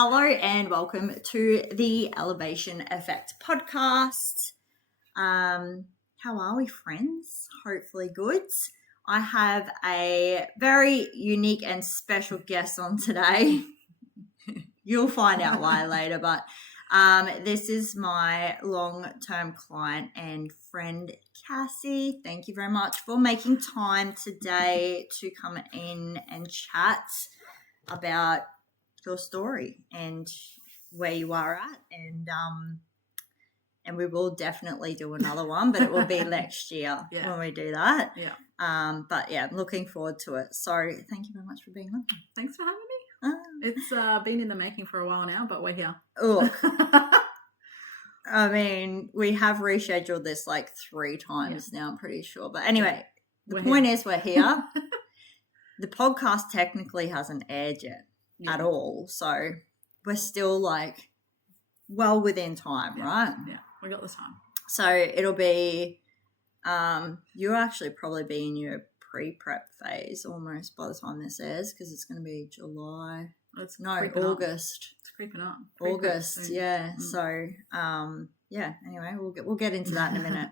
Hello and welcome to the Elevation Effect podcast. How are we, friends? Hopefully good. I have a very unique and special guest on today. You'll find out why later, but this is my long-term client and friend, Cassie. Thank you very much for making time today to come in and chat about your story and where you are at, and we will definitely do another one, but it will be next year when we do that. But yeah, I'm looking forward to it. So thank you very much for being on. Thanks for having me. It's been in the making for a while now, but we're here. Look, I mean, we have rescheduled this like 3 times now, I'm pretty sure. But anyway, the point is we're here. The podcast technically hasn't aired yet at all. So we're still like well within time, right? Yeah, we got the time. So it'll be, you'll actually probably be in your pre-prep phase almost by the time this airs, because it's going to be July. August. It's creeping up. August, yeah. So, anyway, we'll get into that in a minute.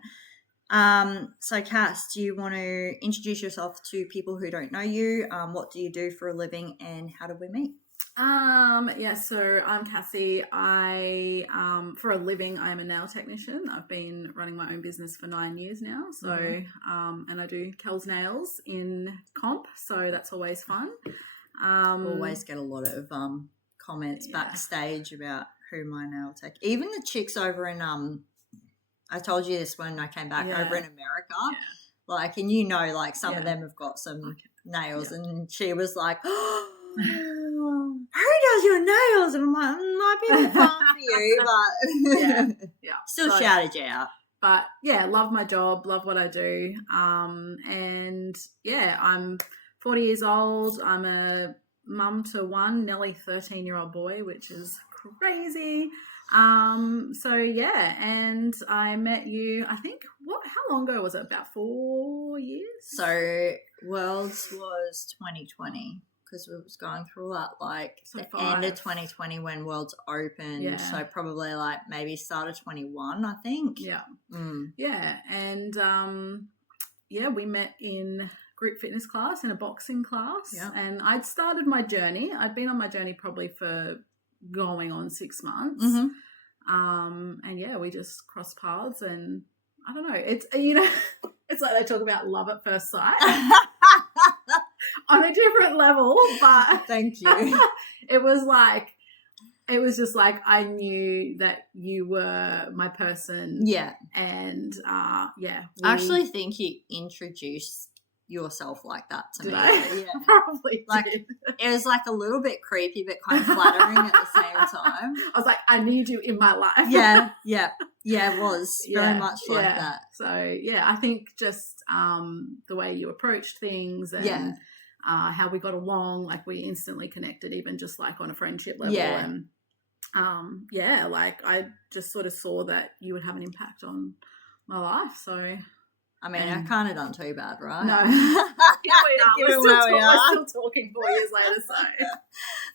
So Cass, do you want to introduce yourself to people who don't know you? What do you do for a living and how did we meet? So I'm Cassie. I, for a living, I'm a nail technician. I've been running my own business for 9 years now. So, and I do Kel's nails in comp. So that's always fun. Always get a lot of, comments backstage about who my nail tech, even the chicks over in, I told you this when I came back over in America, like, and like some of them have got some nails, and she was like, oh, who does your nails? And I'm like, might be a bit far for you, but still shouted you out. But love my job, love what I do. And I'm 40 years old. I'm a mum to one nearly 13-year-old boy, which is crazy. And I met you, I think, how long ago was it? About 4 years? So Worlds was 2020, because we was going through that, like, so the end of 2020 when Worlds opened. Yeah. So probably like maybe start of 21, I think. Yeah. Yeah. And we met in group fitness class, in a boxing class. Yeah. And I'd started my journey. I'd been on my journey probably for going on 6 months. And we just crossed paths, and I don't know, it's it's like they talk about love at first sight on a different level, but thank you. It was just like I knew that you were my person. And I actually think you introduced yourself like that to me. Yeah, probably like did. It was like a little bit creepy but kind of flattering at the same time. I was like, I need you in my life. It was very much like that. So I think just the way you approached things and how we got along, like we instantly connected, even just like on a friendship level. And I just sort of saw that you would have an impact on my life. So I mean, I kind of done too bad, right? No. Here we are. We're still talking 4 years later,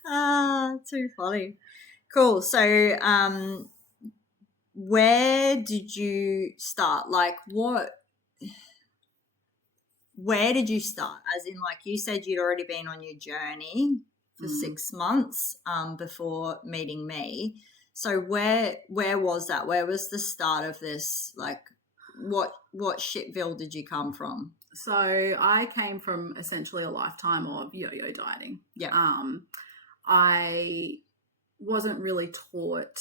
so. Too funny. Cool. So, where did you start? Like, where did you start? As in, like, you said you'd already been on your journey for 6 months before meeting me. So where was that? Where was the start of this? Like, what shitville did you come from? So I came from essentially a lifetime of yo-yo dieting. Yeah. I wasn't really taught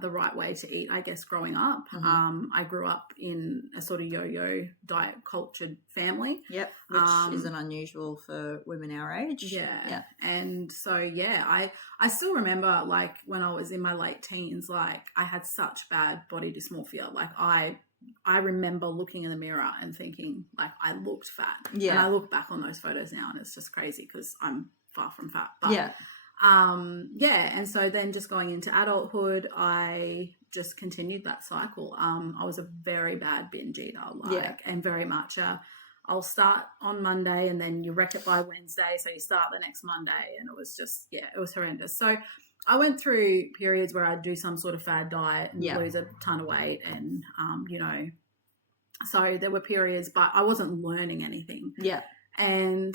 the right way to eat, I guess, growing up. I grew up in a sort of yo-yo diet cultured family. Yep, which isn't unusual for women our age. Yeah. And so, I still remember, like, when I was in my late teens, like, I had such bad body dysmorphia. Like, I remember looking in the mirror and thinking, like, I looked fat. Yeah. And I look back on those photos now and it's just crazy because I'm far from fat. But, and so then just going into adulthood, I just continued that cycle. I was a very bad binge eater, and very much I'll start on Monday and then you wreck it by Wednesday, so you start the next Monday, and it was just, it was horrendous. So I went through periods where I'd do some sort of fad diet and Yeah. lose a ton of weight, and you know, so there were periods, but I wasn't learning anything. Yeah. And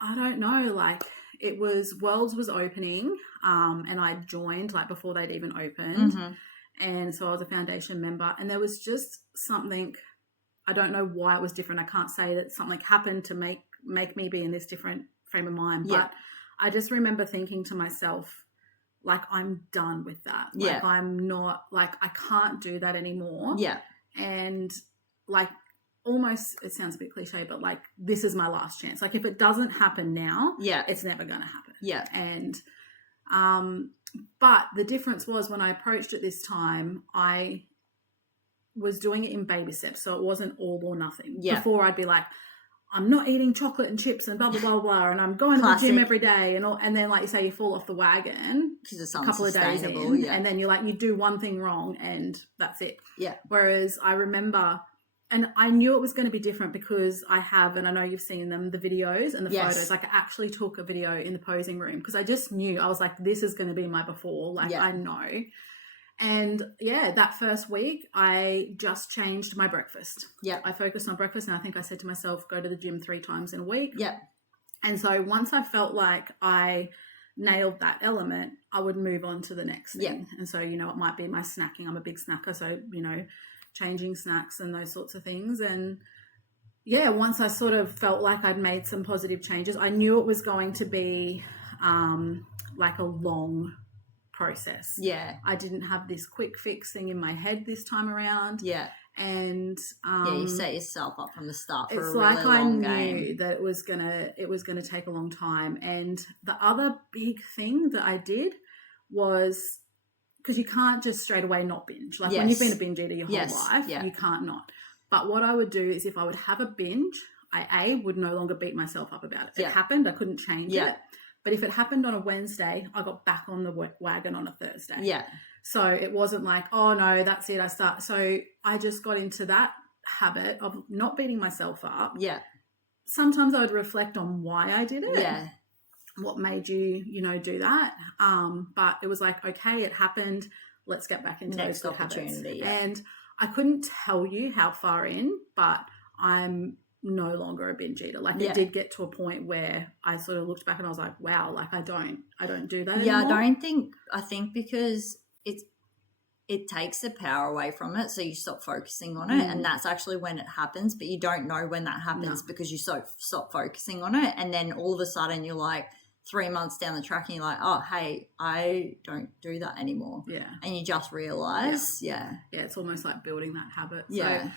I don't know, like it was Worlds was opening, and I joined like before they'd even opened. Mm-hmm. And so I was a foundation member, and there was just something, I don't know why it was different. I can't say that something happened to make me be in this different frame of mind, Yeah. but I just remember thinking to myself, like, I'm done with that. Yeah. Like, I'm not, like, I can't do that anymore. Yeah. And like, almost, it sounds a bit cliche, but like, this is my last chance. Like, if it doesn't happen now, Yeah. it's never going to happen. Yeah. And, but the difference was when I approached it this time, I was doing it in baby steps. So it wasn't all or nothing. Yeah. Before I'd be like, I'm not eating chocolate and chips and blah, blah, blah, blah. And I'm going Classic. to the gym every day. And then, like you say, you fall off the wagon a couple of days in. Yeah. And then you're like, you do one thing wrong and that's it. Yeah. Whereas I remember, and I knew it was going to be different because I have, and I know you've seen them, the videos and the Yes. photos. Like I actually took a video in the posing room because I just knew, I was like, this is going to be my before. Like Yeah. I know. And yeah, that first week, I just changed my breakfast. Yeah. I focused on breakfast, and I think I said to myself, go to the gym 3 times in a week. Yeah. And so once I felt like I nailed that element, I would move on to the next thing. Yeah. And so, you know, it might be my snacking. I'm a big snacker. So, you know, changing snacks and those sorts of things. And yeah, once I sort of felt like I'd made some positive changes, I knew it was going to be like a long process. Yeah. I didn't have this quick fix thing in my head this time around. Yeah. And yeah, you set yourself up from the start for it's a really like long I knew game. that it was gonna take a long time. And the other big thing that I did was, because you can't just straight away not binge. Like when you've been a binge eater your whole life, you can't not. But what I would do is if I would have a binge, I would no longer beat myself up about it. It happened, I couldn't change it. But if it happened on a Wednesday, I got back on the wagon on a Thursday. Yeah. So it wasn't like, oh no, that's it, I start. So I just got into that habit of not beating myself up. Yeah. Sometimes I would reflect on why I did it. Yeah. What made you, you know, do that? But it was like, okay, it happened. Let's get back into Next those good opportunity. habits. Yeah. And I couldn't tell you how far in, but I'm no longer a binge eater. Like it did get to a point where I sort of looked back and I was like, wow, like I don't do that anymore. I think because it takes the power away from it, so you stop focusing on it, and that's actually when it happens, but you don't know when that happens because you stop focusing on it, and then all of a sudden you're like 3 months down the track and you're like, oh, hey, I don't do that anymore. Yeah. And you just realize, Yeah, it's almost like building that habit. Yeah.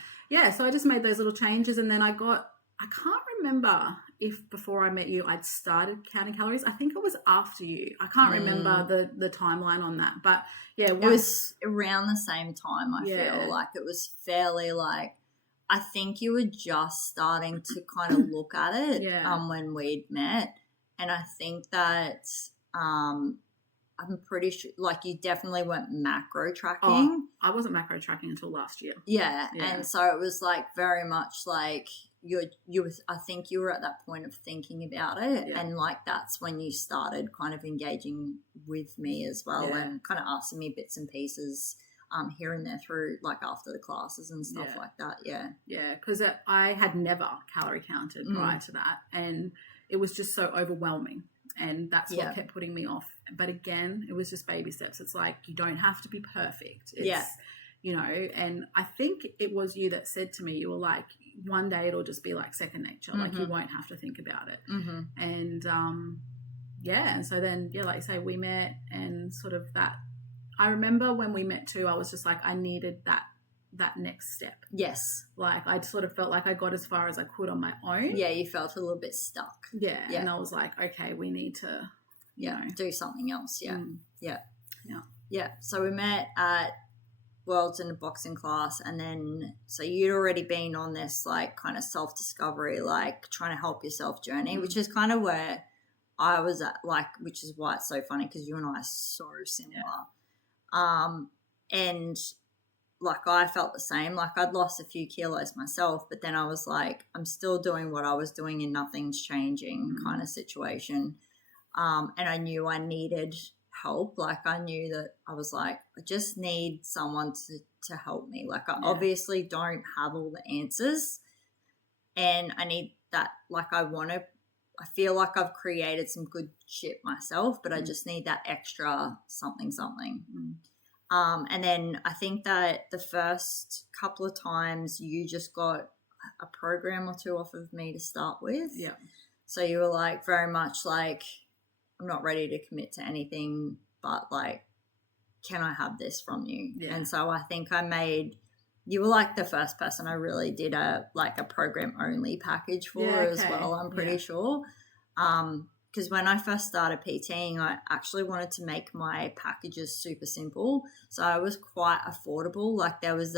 So, so I just made those little changes, and then I can't remember if before I met you I'd started counting calories. I think it was after you. I can't remember the timeline on that. But yeah, it was around the same time. I feel like it was fairly like, I think you were just starting to kind of look at it when we'd met. And I think that I'm pretty sure, like, you definitely weren't macro tracking. Oh, I wasn't macro tracking until last year. Yeah. And so it was like very much like I think you were at that point of thinking about it. Yeah. And like that's when you started kind of engaging with me as well and kind of asking me bits and pieces here and there through like after the classes and stuff like that. Yeah. Yeah. Because I had never calorie counted prior to that. And it was just so overwhelming. And that's what kept putting me off. But again, it was just baby steps. It's like, you don't have to be perfect. It's, you know, and I think it was you that said to me, you were like, one day it'll just be like second nature. Like you won't have to think about it. And and so then, like you say, we met and sort of that. I remember when we met too, I was just like, I needed that next step. Yes. Like I sort of felt like I got as far as I could on my own. Yeah, you felt a little bit stuck. Yeah. And I was like, okay, we need to, you know, do something else. Yeah. Yeah. Yeah. So we met at Worlds in a boxing class, and then so you'd already been on this like kind of self-discovery, like trying to help yourself journey, which is kind of where I was at, like, which is why it's so funny because you and I are so similar. And like I felt the same, like I'd lost a few kilos myself, but then I was like, I'm still doing what I was doing and nothing's changing kind of situation. And I knew I needed help. Like I knew that I was like, I just need someone to help me. Like I Yeah. obviously don't have all the answers, and I need that. Like I feel like I've created some good shit myself, but I just need that extra something. And then I think that the first couple of times you just got a program or two off of me to start with. Yeah. So you were like very much like, I'm not ready to commit to anything, but like, can I have this from you? Yeah. And so I think you were like the first person I really did a program only package for as well, I'm pretty sure. Because when I first started PTing, I actually wanted to make my packages super simple. So I was quite affordable. Like there was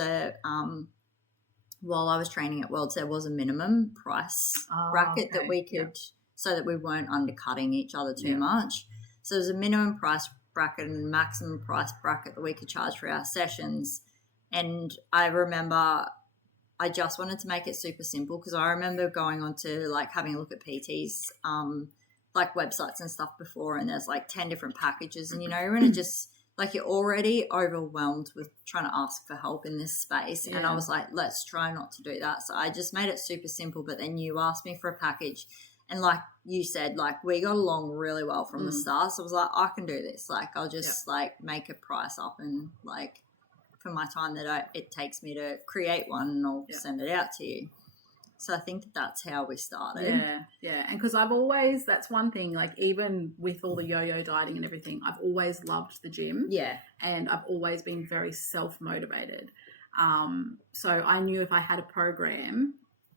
while I was training at Worlds, there was a minimum price bracket that we could, so that we weren't undercutting each other too much. So there's a minimum price bracket and a maximum price bracket that we could charge for our sessions. And I remember I just wanted to make it super simple, because I remember going on to like having a look at PT's like websites and stuff before, and there's like 10 different packages, and you're going to just like, you're already overwhelmed with trying to ask for help in this space. And I was like, let's try not to do that. So I just made it super simple. But then you asked me for a package, and like you said, like we got along really well from the start. So I was like, I can do this. Like I'll just like make a price up, and like for my time that it takes me to create one, and I'll send it out to you. So I think that's how we started. Yeah. And because that's one thing, like even with all the yo-yo dieting and everything, I've always loved the gym. Yeah. And I've always been very self-motivated. So I knew if I had a program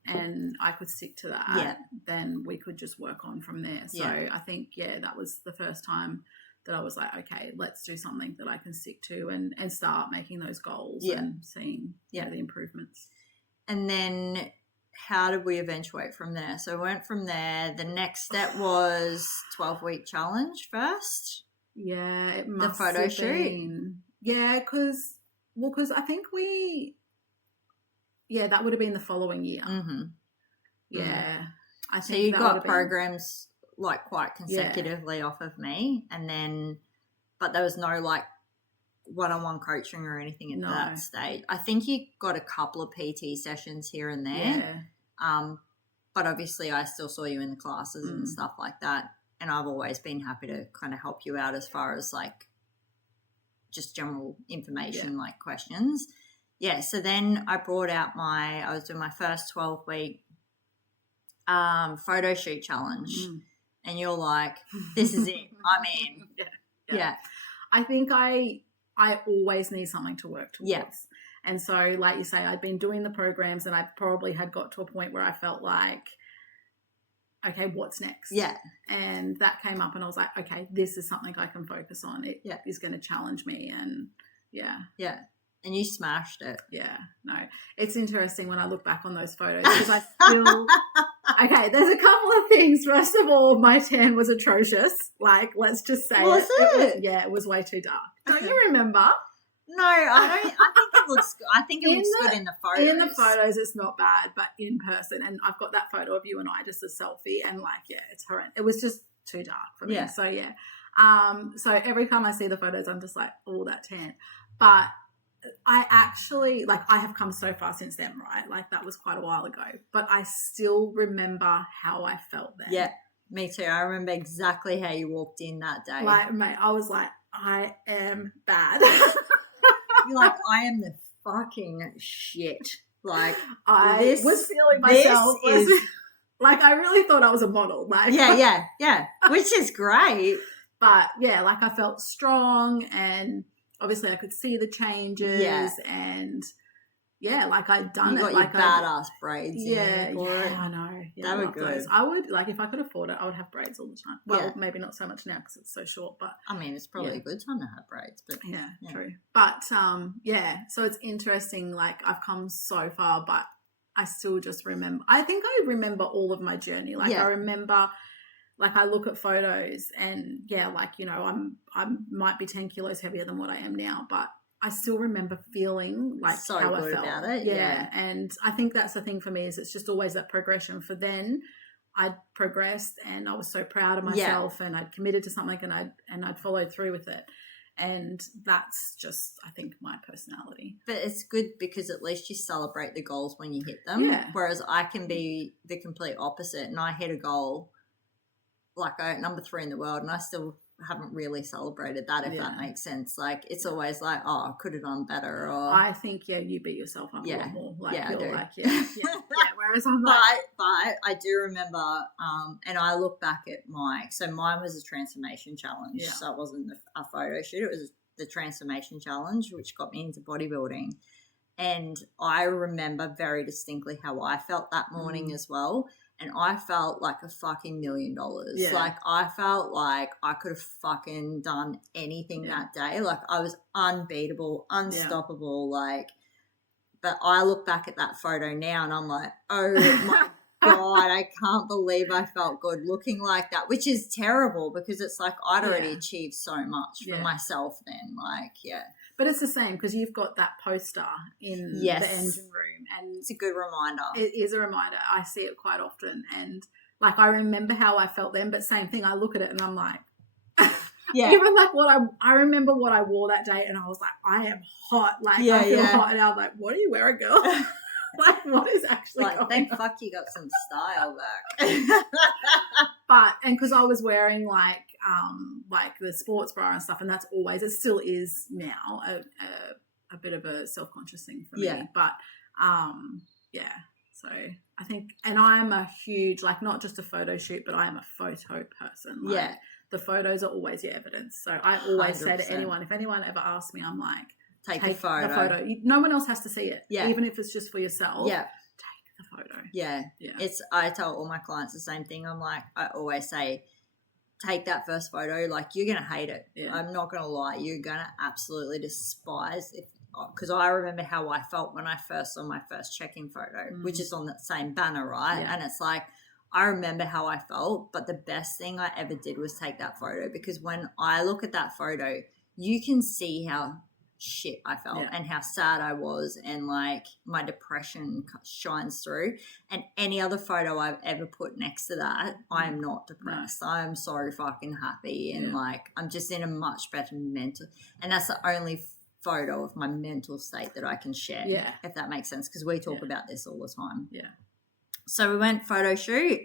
and I could stick to that, then we could just work on from there. So I think, that was the first time that I was like, okay, let's do something that I can stick to and start making those goals and seeing the improvements. And then how did we eventuate from there? So we went from there. The next step was 12-week challenge first. Yeah, it must the photo have shoot. Been. Yeah, because I think that would have been the following year. Mm-hmm. Yeah. I think so you got programs like quite consecutively off of me, and then, but there was no like one-on-one coaching or anything at that stage. I think you got a couple of PT sessions here and there. But obviously I still saw you in the classes and stuff like that. And I've always been happy to kind of help you out as far as like just general information, like questions. Yeah. So then I brought out I was doing my first 12-week photo shoot challenge. And you're like, this is it. I'm in. Yeah. I think I always need something to work towards. Yeah. And so, like you say, I'd been doing the programs, and I probably had got to a point where I felt like, okay, what's next? Yeah. And that came up, and I was like, okay, this is something I can focus on. It is going to challenge me. And yeah. And you smashed it. Yeah. No, it's interesting when I look back on those photos, because I feel okay, there's a couple of things. First of all, my tan was atrocious. Like, let's just say was it? It was way too dark. Don't you remember? No, I don't. I think it looks good. I think it looks good in the photos. In the photos, it's not bad, but in person, and I've got that photo of you and I, just a selfie, and like, it's horrendous. It was just too dark for me. So so every time I see the photos, I'm just like, oh, that tan. But I actually, like, I have come so far since then, right? Like, that was quite a while ago, but I still remember how I felt then. Yeah, me too. I remember exactly how you walked in that day. Like, mate, I was like, I am bad. You're like, I am the fucking shit. Like, I was feeling myself. Like, I really thought I was a model. Like, yeah, which is great. But yeah, like, I felt strong, and obviously I could see the changes, and like, I'd done you it. Got like, your badass braids. I know. Yeah, they were good. Those. I would, like, if I could afford it, I would have braids all the time. Well, maybe not so much now because it's so short, but I mean, it's probably a good time to have braids. But yeah, true. But so it's interesting. Like, I've come so far, but I still just remember. I think I remember all of my journey. Like, I remember. Like, I look at photos, and like, I might be 10 kilos heavier than what I am now, but I still remember feeling like so how good I felt about it. Yeah. And I think that's the thing for me, is it's just always that progression. For then, I'd progressed and I was so proud of myself and I'd committed to something and I'd followed through with it. And that's just, I think, my personality. But it's good because at least you celebrate the goals when you hit them. Yeah. Whereas I can be the complete opposite, and I hit a goal like number 3 in the world, and I still haven't really celebrated that, if that makes sense. Like, it's always like, oh, I could have done better. Or I think, you beat yourself up a lot more. Like, I do. Like, whereas I'm like, but I do remember, and I look back at so mine was a transformation challenge. Yeah. So it wasn't a photo shoot. It was the transformation challenge, which got me into bodybuilding. And I remember very distinctly how I felt that morning as well. And I felt like a fucking $1 million. Yeah. Like, I felt like I could have fucking done anything that day. Like, I was unbeatable, unstoppable. Like, but I look back at that photo now and I'm like, oh my God, I can't believe I felt good looking like that, which is terrible because it's like I'd already achieved so much for myself then. Like, But it's the same because you've got that poster in the engine room. And it's a good reminder. It is a reminder. I see it quite often. And, like, I remember how I felt then, but same thing, I look at it and I'm like, even like I remember what I wore that day and I was like, I am hot. Like, I feel hot. And I was like, what are you wearing, girl? Like, what is actually going on? Thank fuck you got some style back. But, and because I was wearing like the sports bra and stuff, and that's always, it still is now a bit of a self-conscious thing for me. But so I think, and I'm a huge, like, not just a photo shoot, but I am a photo person. Like, the photos are always your evidence. So I always 100%. Say to anyone, if anyone ever asks me, I'm like, take the photo. No one else has to see it. Yeah. Even if it's just for yourself. Yeah. Take the photo. Yeah. I tell all my clients the same thing. I'm like, I always say, take that first photo. Like, you're going to hate it. Yeah. I'm not going to lie. You're going to absolutely despise it. Because I remember how I felt when I first saw my first check-in photo, which is on that same banner, right? Yeah. And it's like, I remember how I felt, but the best thing I ever did was take that photo, because when I look at that photo, you can see how shit I felt and how sad I was, and like my depression shines through. And any other photo I've ever put next to that, I am not depressed. No. I'm so fucking happy, and like I'm just in a much better mental, and that's the only photo of my mental state that I can share, if that makes sense, because we talk about this all the time. So we went photo shoot,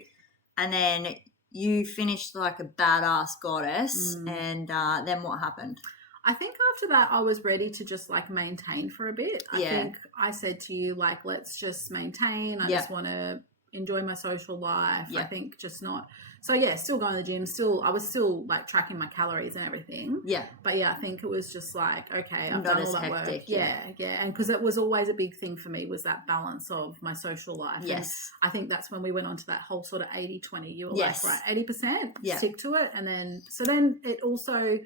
and then you finished like a badass goddess, and then what happened? I think after that I was ready to just like maintain for a bit. I think I said to you, like, let's just maintain. I just want to enjoy my social life. I think just not. So still going to the gym. I was still like tracking my calories and everything. Yeah. But I think it was just like, okay, I've done all that work. Yeah. And because it was always a big thing for me was that balance of my social life. Yes. And I think that's when we went on to that whole sort of 80-20. You were like, right, 80%, stick to it. And then it also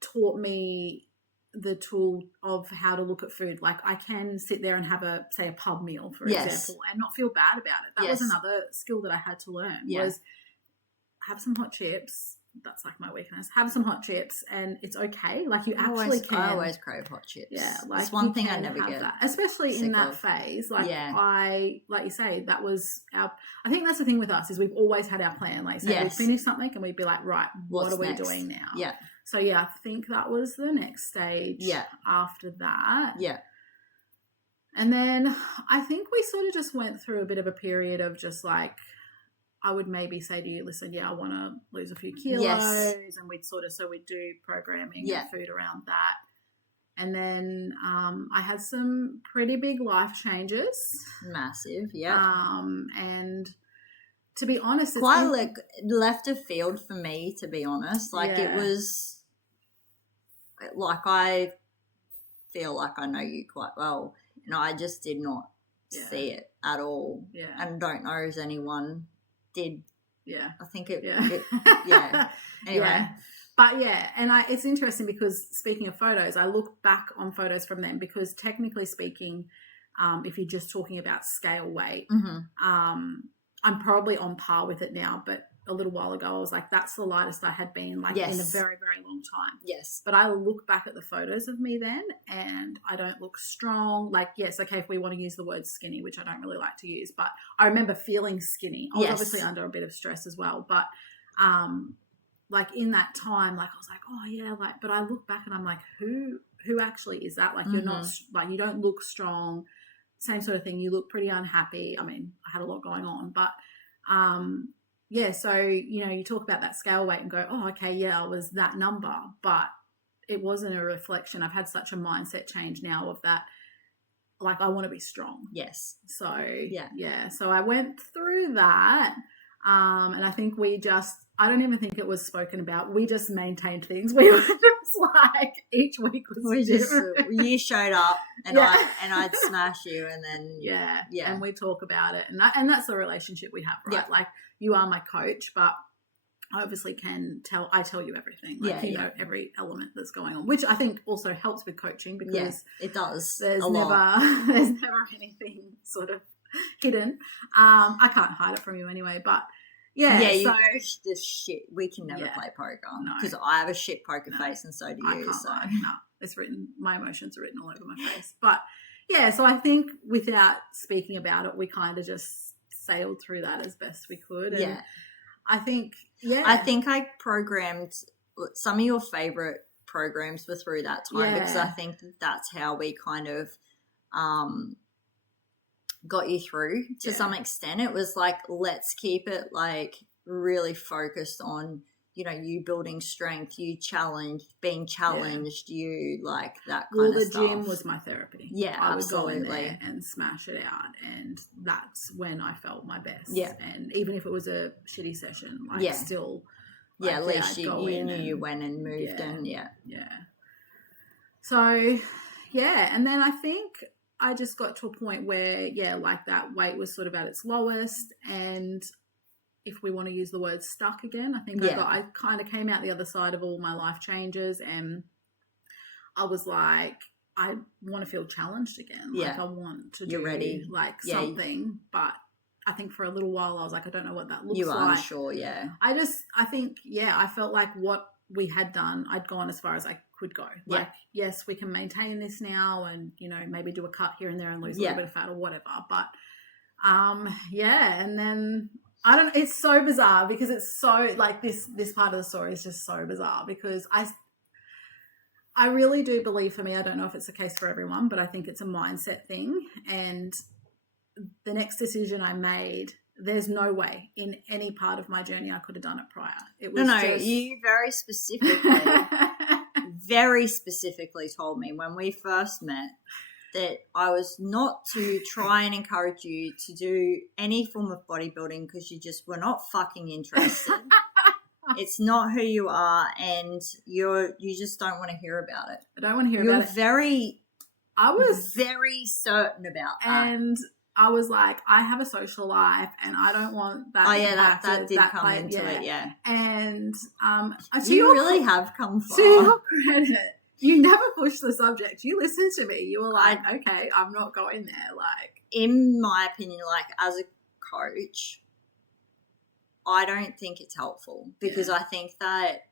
taught me the tool of how to look at food. Like, I can sit there and have a pub meal, for example, and not feel bad about it. That was another skill that I had to learn was have some hot chips. That's like my weakness. Have some hot chips and it's okay. Like, you actually can. I always crave hot chips. Yeah. Like, it's one thing I never get. That. Especially in that phase. Like, like you say, that was I think that's the thing with us is we've always had our plan. Like, say we'd finish something and we'd be like, right, what are we doing now? Yeah. So, I think that was the next stage after that. Yeah. And then I think we sort of just went through a bit of a period of just like, I would maybe say to you, listen, I want to lose a few kilos. Yes. And we'd we'd do programming and food around that. And then I had some pretty big life changes. Massive, and to be honest, it's quite like left of field for me, to be honest. Like, it was like, I feel like I know you quite well, and I just did not see it at all. Yeah. And don't know if anyone did. Yeah. I think it Anyway. But and it's interesting because speaking of photos, I look back on photos from them because technically speaking, if you're just talking about scale weight, I'm probably on par with it now, but a little while ago, I was like, that's the lightest I had been like in a very, very long time. Yes. But I look back at the photos of me then and I don't look strong. Like, yes, okay, if we want to use the word skinny, which I don't really like to use, but I remember feeling skinny. I was obviously under a bit of stress as well. But like in that time, like I was like, oh yeah, like, but I look back and I'm like, who actually is that? Like, you're not, like, you don't look strong. Same sort of thing. You look pretty unhappy. I mean, I had a lot going on, but yeah, so, you know, you talk about that scale weight and go, oh, okay, yeah, I was that number, but it wasn't a reflection. I've had such a mindset change now of that, like, I want to be strong. Yes. So, so I went through that, and I think I don't even think it was spoken about. We just maintained things. We were just like, each week was different. You showed up and I'd smash you, and then and we talk about it, and that's the relationship we have, right? Like, you are my coach, but I obviously I tell you everything, like, you know, every element that's going on, which I think also helps with coaching, because it does. There's never anything sort of hidden. I can't hide it from you anyway, but you go this shit. We can never play poker because I have a shit poker face, and so do you. It's written. My emotions are written all over my face. But so I think without speaking about it, we kind of just sailed through that as best we could. And I think I programmed some of your favorite programs were through that time, because I think that's how we kind of got you through to some extent. It was like, let's keep it like really focused on, you know, you building strength, you being challenged, you like that kind of stuff. The gym was my therapy. Yeah, I absolutely. would go in there and smash it out, and that's when I felt my best. Yeah. And even if it was a shitty session, like still, like, at least you knew you went and moved and So, and then I think I just got to a point where, like, that weight was sort of at its lowest, and if we want to use the word stuck again, I think I kind of came out the other side of all my life changes, and I was like, I want to feel challenged again. Like, I want to do ready. Like something, but I think for a little while I was like, I don't know what that looks like. You are unsure, I think, I felt like what we had done, I'd gone as far as I could go. Like, yes, we can maintain this now, and, you know, maybe do a cut here and there and lose a little bit of fat or whatever. But, and then I don't. It's so bizarre, because it's so, like, this part of the story is just so bizarre, because I really do believe, for me, I don't know if it's the case for everyone, but I think it's a mindset thing. And the next decision I made, there's no way in any part of my journey I could have done it prior. It was you very specifically told me when we first met that I was not to try and encourage you to do any form of bodybuilding, because you just were not fucking interested. It's not who you are, and you just don't want to hear about it. I don't want to hear about it. I was very certain about that. And I was like, I have a social life, and I don't want that. Oh yeah, that did come into it. Yeah, and you really have come far. To your credit, you never pushed the subject. You listened to me. You were like, okay, I'm not going there. Like, in my opinion, like, as a coach, I don't think it's helpful, because I think that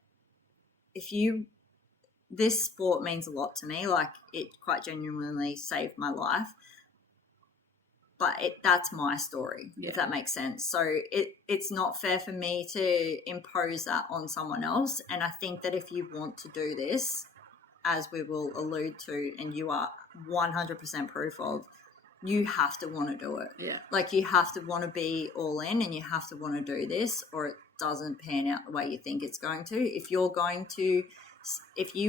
this sport means a lot to me. Like, it quite genuinely saved my life. But that's my story, if that makes sense. So it's not fair for me to impose that on someone else. And I think that if you want to do this, as we will allude to, and you are 100% proof of, you have to want to do it. Yeah. Like, you have to want to be all in, and you have to want to do this, or it doesn't pan out the way you think it's going to. If you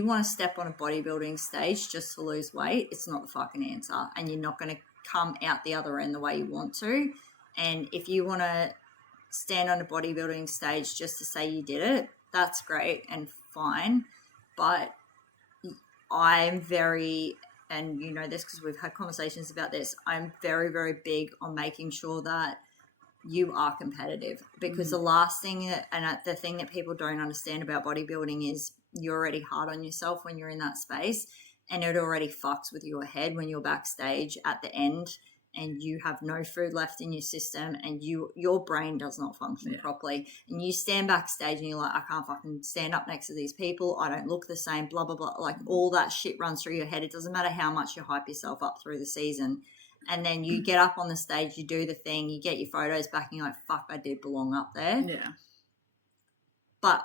want to step on a bodybuilding stage just to lose weight, it's not the fucking answer, and you're not going to come out the other end the way you want to. And if you want to stand on a bodybuilding stage just to say you did it, that's great and fine. But I'm very, and you know this because we've had conversations about this, I'm very, very big on making sure that you are competitive, because the last thing the thing that people don't understand about bodybuilding is you're already hard on yourself when you're in that space. And it already fucks with your head when you're backstage at the end and you have no food left in your system and your brain does not function properly, and you stand backstage and you're like, I can't fucking stand up next to these people, I don't look the same, blah blah blah, like all that shit runs through your head. It doesn't matter how much you hype yourself up through the season, and then you get up on the stage, you do the thing, you get your photos back, and you're like, fuck, I did belong up there. Yeah. But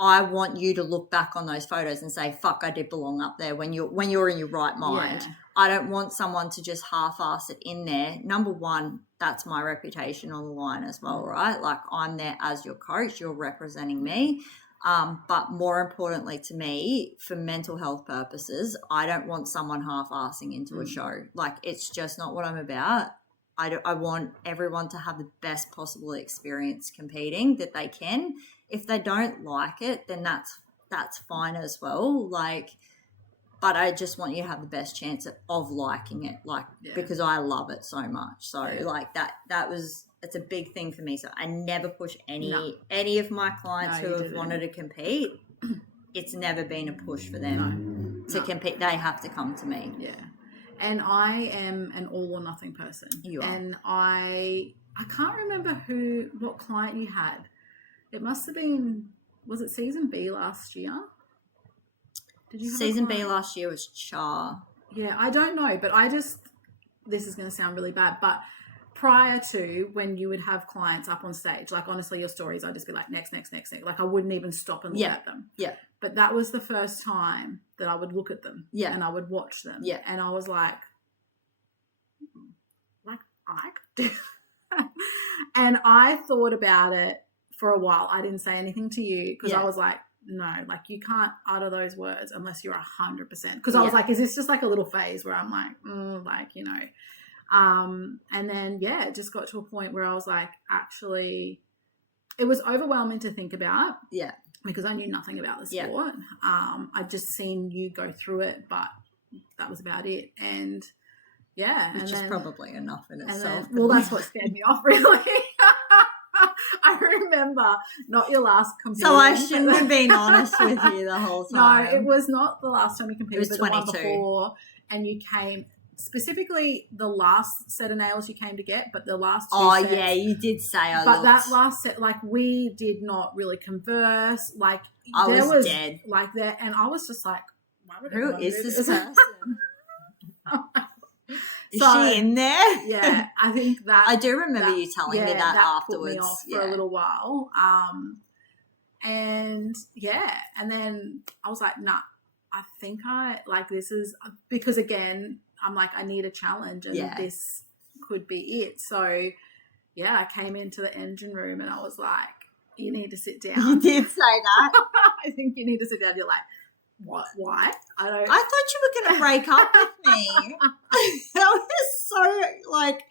I want you to look back on those photos and say, fuck, I did belong up there when you're in your right mind. Yeah. I don't want someone to just half-ass it in there. Number one, that's my reputation on the line as well, right? Like, I'm there as your coach, you're representing me. But more importantly to me, for mental health purposes, I don't want someone half-assing into a show. Like, it's just not what I'm about. I want everyone to have the best possible experience competing that they can. If they don't like it, then that's fine as well. Like, but I just want you to have the best chance of liking it, like, because I love it so much. So like it's a big thing for me. So I never push any of my clients who have wanted to compete. It's never been a push for them to compete. They have to come to me. Yeah. And I am an all or nothing person. You are. And I can't remember what client you had. It must have been, was it season B last year? Did you have season B last year was Char. Yeah, I don't know, but this is going to sound really bad, but prior to when you would have clients up on stage, like honestly your stories, I'd just be like, next. Like I wouldn't even stop and look at them. Yeah. But that was the first time that I would look at them. Yeah. And I would watch them. Yeah. And I was like I could do. And I thought about it for a while. I didn't say anything to you because I was like, no, like you can't utter those words unless you're 100%. Because I was like, is this just like a little phase where I'm like, like, you know. And then, it just got to a point where I was like, actually, it was overwhelming to think about. Yeah. Because I knew nothing about the sport. I'd just seen you go through it, but that was about it. And which is probably enough in itself. That's what scared me off, really. I remember not your last competition. So I shouldn't have been honest with you the whole time. No, it was not the last time you competed. It was 22. The one before, and you came specifically the last set of nails you came to get, but the last two sets. Yeah, you did say I But that last set, like we did not really converse. Like I was dead. Like that, and I was just like, who is this person? Is she in there? Yeah, I think that I do remember you telling me that afterwards. Put me off for a little while. And then I was like, nah, I think this is because again, I'm like, I need a challenge and this could be it. So I came into the engine room and I was like, you need to sit down. You did say that. I think you need to sit down. You're like, what? Why? I thought you were going to break up with me. That was so, like,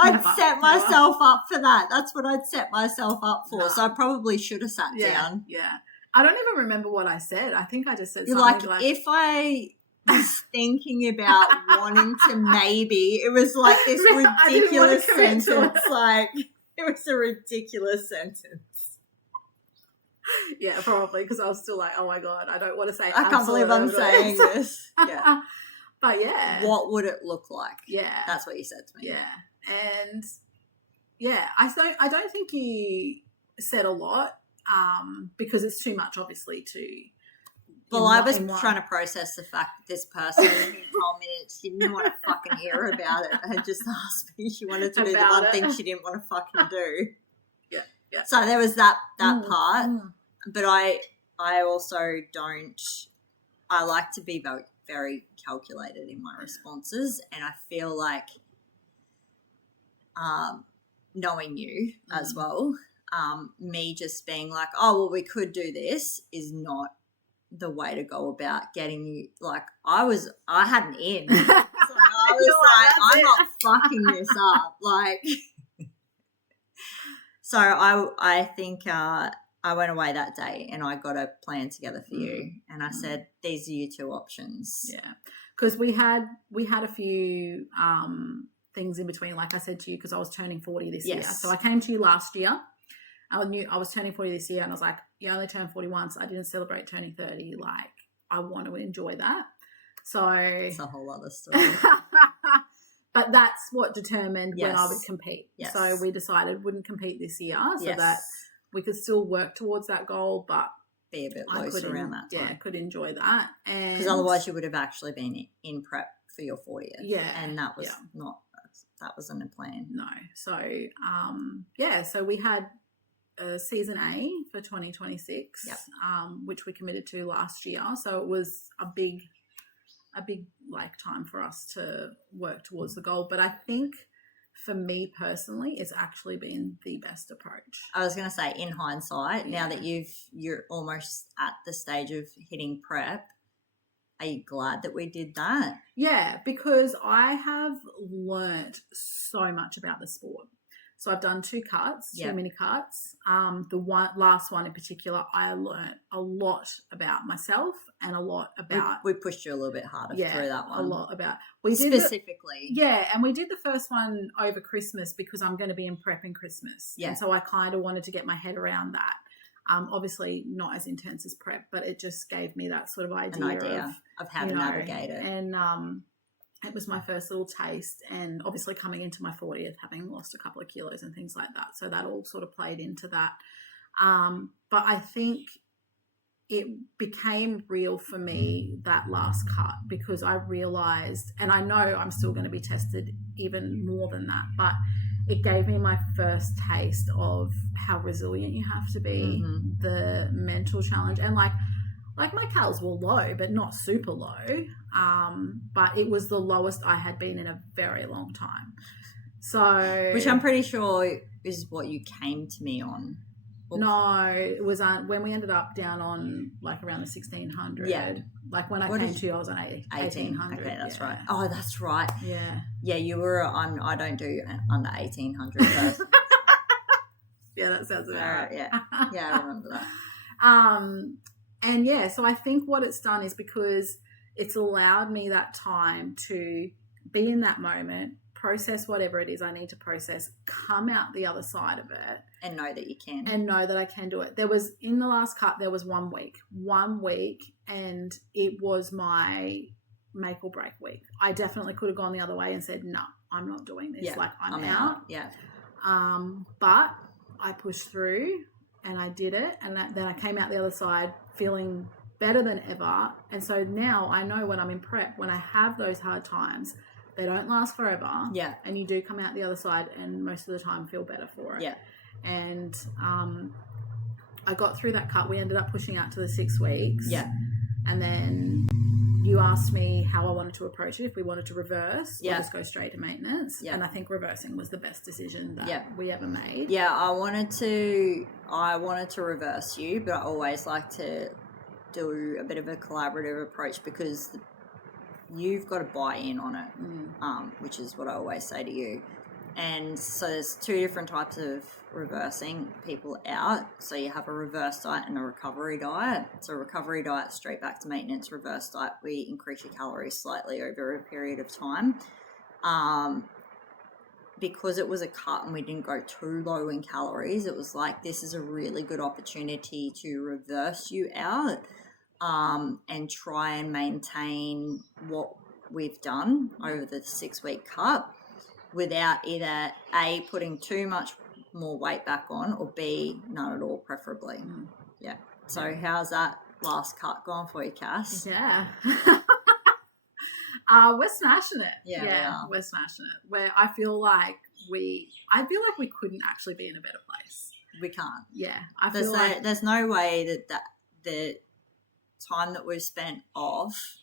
I'd set myself up for that. That's what I'd set myself up for. No. So I probably should have sat down. Yeah. I don't even remember what I said. I think I just said You're something like, if I was thinking about wanting to maybe, it was like this ridiculous sentence. Like, it was a ridiculous sentence. Yeah, probably because I was still like, oh my God, I don't want to say I can't believe I'm saying this. Yeah. But what would it look like? Yeah. That's what you said to me. Yeah. And I don't think you said a lot because it's too much obviously to Well, I was trying to process the fact that this person who told me that she didn't want to fucking hear about it had just asked me she wanted to do the one thing she didn't want to fucking do. Yeah. So there was that part, but I also don't. I like to be very, very calculated in my responses, and I feel like, knowing you as well, me just being like, oh well, we could do this is not the way to go about getting you. Like I had an in. So I was like, I'm not fucking this up, like. So I think I went away that day and I got a plan together for you, and I said these are your two options. Yeah, because we had a few things in between. Like I said to you, because I was turning 40 this year, so I came to you last year. I knew I was turning 40 this year, and I was like, you only turned 40 once. I didn't celebrate turning 30. Like I want to enjoy that. So it's a whole other story. but that's what determined when I would Yes. compete. Yes. So we decided wouldn't compete this year so Yes. that we could still work towards that goal, but be a bit I loose could around that time. Yeah, could enjoy that. Because otherwise you would have actually been in prep for your 40th. Yeah. And that was that wasn't a plan. No. So, so we had season A for 2026, Yep. Which we committed to last year. So it was a big like time for us to work towards the goal. But I think for me personally, it's actually been the best approach. I was going to say, in hindsight, now that you're almost at the stage of hitting prep, are you glad that we did that? Yeah, because I have learnt so much about the sport. So I've done 2 cuts, 2 mini cuts. The last one in particular, I learnt a lot about myself and a lot about... We pushed you a little bit harder through that one. A lot about... Specifically. And we did the first one over Christmas because I'm going to be in prep in Christmas. Yeah. And so I kind of wanted to get my head around that. Obviously not as intense as prep, but it just gave me that sort of idea of how to navigate it. And it was my first little taste, and obviously coming into my 40th, having lost a couple of kilos and things like that. So that all sort of played into that. But I think it became real for me, that last cut, because I realised, and I know I'm still going to be tested even more than that, but it gave me my first taste of how resilient you have to be, the mental challenge. And like my calories were low, but not super low. But it was the lowest I had been in a very long time. So, which I'm pretty sure is what you came to me on. No, it was when we ended up down on like around the 1600. Yeah. Like when I came to you, I was on 1800. Okay, that's right. Oh, that's right. Yeah. Yeah, you were I don't do under 1800 first. Yeah, that sounds about right. Yeah. Yeah, I remember that. And yeah, so I think what it's done is because it's allowed me that time to be in that moment, process whatever it is I need to process, come out the other side of it. And know that you can. And know that I can do it. There was, in the last cut, there was 1 week. 1 week, and it was my make or break week. I definitely could have gone the other way and said, no, I'm not doing this. Yeah, like, I'm out. Yeah. But I pushed through and I did it. And then I came out the other side feeling better than ever. And so now I know when I'm in prep, when I have those hard times, they don't last forever. Yeah. And you do come out the other side and most of the time feel better for it. Yeah. And I got through that cut. We ended up pushing out to the 6 weeks. Yeah. And then you asked me how I wanted to approach it, if we wanted to reverse or just go straight to maintenance. Yeah. And I think reversing was the best decision that we ever made. Yeah, I wanted to reverse you, but I always like to do a bit of a collaborative approach because you've got to buy in on it, which is what I always say to you. And so there's 2 different types of reversing people out. So you have a reverse diet and a recovery diet. So recovery diet, straight back to maintenance. Reverse diet, we increase your calories slightly over a period of time. Because it was a cut and we didn't go too low in calories, it was like, this is a really good opportunity to reverse you out and try and maintain what we've done over the 6-week cut without either A, putting too much more weight back on, or B, none at all, preferably. Yeah. So how's that last cut gone for you, Cass? Yeah. We're smashing it. Yeah, we're smashing it. Where I feel like we couldn't actually be in a better place. We can't. Yeah. There's no way that the time that we've spent off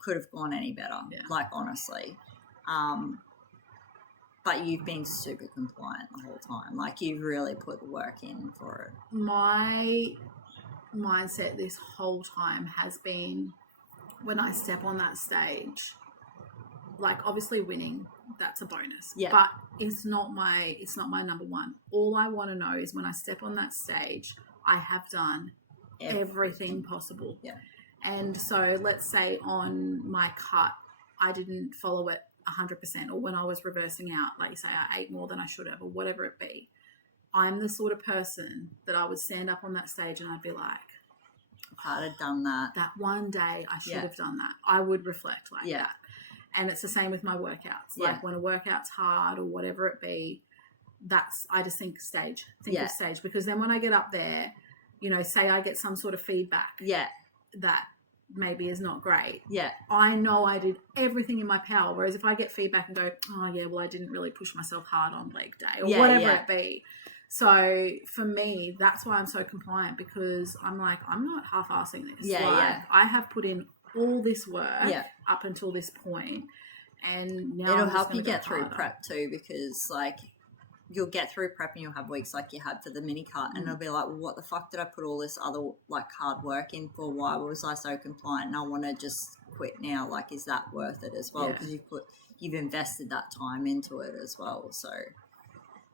could have gone any better. Yeah. Like, honestly. But you've been super compliant the whole time. Like, you've really put the work in for it. My mindset this whole time has been, when I step on that stage, like, obviously winning, that's a bonus. Yeah. But it's not my number one. All I want to know is when I step on that stage, I have done everything possible. Yeah. And so let's say on my cut, I didn't follow it 100%, or when I was reversing out, like you say, I ate more than I should have, or whatever it be. I'm the sort of person that I would stand up on that stage and I'd be like, if I'd have done that. That one day I should have done that. I would reflect like that. And it's the same with my workouts. Yeah. Like when a workout's hard or whatever it be, I just think stage. Think of stage. Because then when I get up there, you know, say I get some sort of feedback that maybe is not great. Yeah. I know I did everything in my power. Whereas if I get feedback and go, oh yeah, well I didn't really push myself hard on leg day or whatever it be. So for me, that's why I'm so compliant, because I'm like, I'm not half-assing this. I have put in all this work up until this point, and now it'll help you get through prep too, because like you'll get through prep and you'll have weeks like you had for the mini cut, and it'll be like, well, what the fuck did I put all this other like hard work in for? Why was I so compliant? And I want to just quit now. Like, is that worth it as well? Because you've invested that time into it as well. So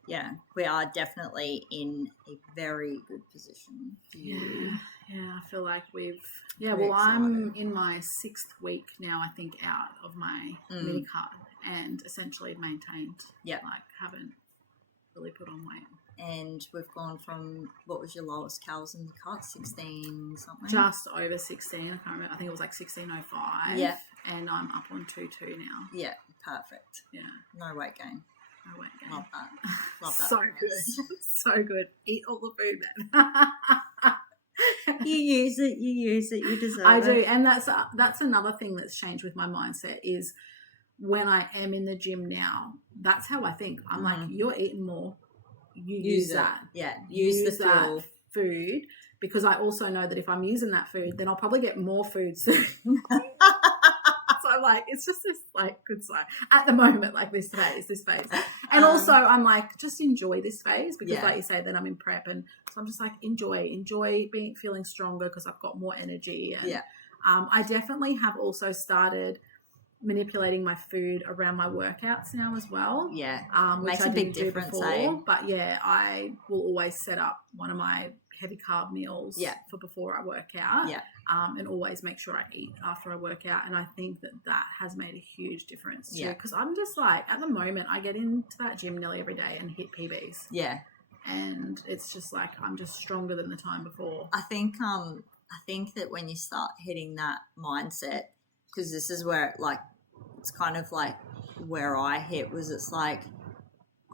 yeah, we are definitely in a very good position. I feel like I'm in my 6th week now, I think, out of my mini cut, and essentially maintained. Like, haven't really put on weight. And we've gone from, what was your lowest calories in the cut? 16 something? Just over 16. I can't remember. I think it was like 16.05. Yeah. And I'm up on 2.2 now. Yeah, perfect. Yeah. No weight gain. Love that. Love that. So good. So good. Eat all the food, man. You use it, you deserve it. I do. And that's another thing that's changed with my mindset is when I am in the gym now, that's how I think. I'm like, you're eating more. You use that. Yeah. Use the fuel. Food, because I also know that if I'm using that food, then I'll probably get more food soon. So like, it's just this like good sign at the moment, like this phase. And also I'm like, just enjoy this phase, because like you say, then I'm in prep, and so I'm just like, enjoy feeling stronger, because I've got more energy. And I definitely have also started manipulating my food around my workouts now as well. Makes a big difference before, but I will always set up one of my heavy carb meals for before I work out, and always make sure I eat after I work out. And I think that has made a huge difference too, because I'm just like, at the moment I get into that gym nearly every day and hit PBs, and it's just like I'm just stronger than the time before. I think that when you start hitting that mindset, because this is where it's kind of like where I hit was, it's like,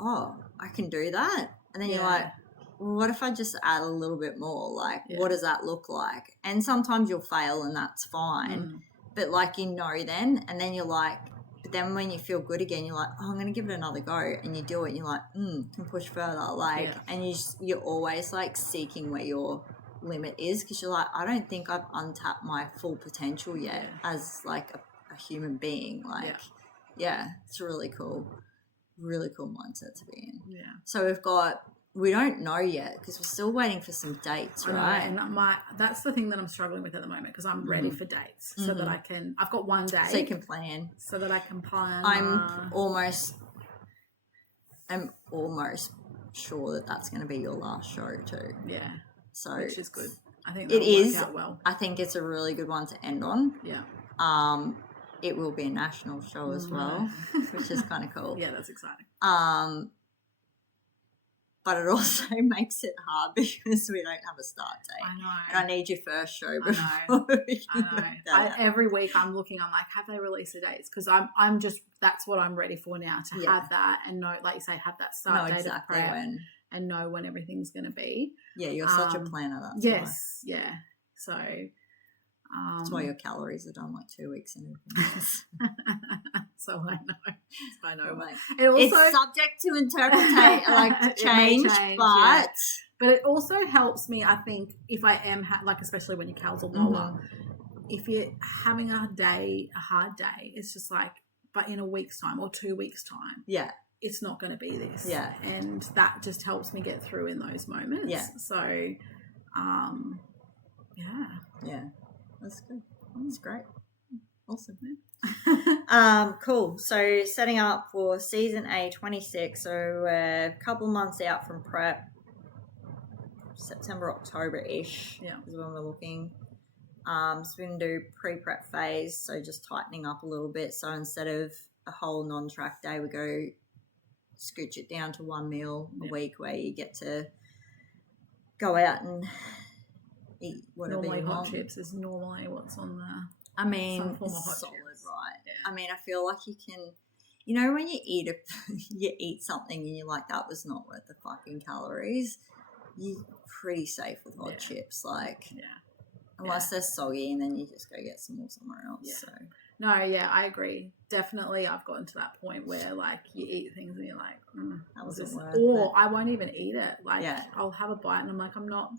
oh, I can do that. And then you're like, well, what if I just add a little bit more? Like, what does that look like? And sometimes you'll fail and that's fine. But like, then, and then you're like, but then when you feel good again, you're like, oh, I'm going to give it another go. And you do it and you're like, can push further. Like, and you're always like seeking where your limit is, because you're like, I don't think I've untapped my full potential yet as like a human being. Like, it's really cool mindset to be in. So we don't know yet, because we're still waiting for some dates, right? And that's the thing that I'm struggling with at the moment, because I'm ready for dates so that I've got one day so you can plan, so that I can plan. I'm almost sure that that's going to be your last show too. So which is good. I think it is. Work out well. I think it's a really good one to end on. It will be a national show as well, which is kind of cool. Yeah, that's exciting. But it also makes it hard because we don't have a start date. I know. And I need your first show before I know. Every week I'm looking, I'm like, have they released the dates? Because I'm just, that's what I'm ready for now, to have that and know, like you say, have that start date exactly of prep when. And know when everything's going to be. Yeah, you're such a planner. That's why. So that's why your calories are done like 2 weeks in advance. So I know. Like, it also, it's subject to interpretate, like change, but it also helps me. I think if I am like, especially when your calories are lower, if you're having a hard day, it's just like, but in a week's time or 2 weeks' time, it's not going to be this. And that just helps me get through in those moments. So, that's good. That's great. Awesome. Cool. So setting up for season A 26. So we're a couple months out from prep. September, October-ish is when we're looking. So we're going to do pre-prep phase. So just tightening up a little bit. So instead of a whole non-track day, we go scooch it down to one meal a week, where you get to go out and eat whatever normally you hot want. chips is normally what's on I mean, some form of hot solid, chips. right? Yeah. I mean, I feel like you can, you know, when you eat you eat something and you're like, that was not worth the fucking calories. You're pretty safe with hot chips, like, unless they're soggy, and then you just go get some more somewhere else. Yeah. So. No, yeah, I agree. Definitely, I've gotten to that point where, like, you eat things and you're like, that wasn't worth or it. I won't even eat it. Like, I'll have a bite and I'm like, I'm not,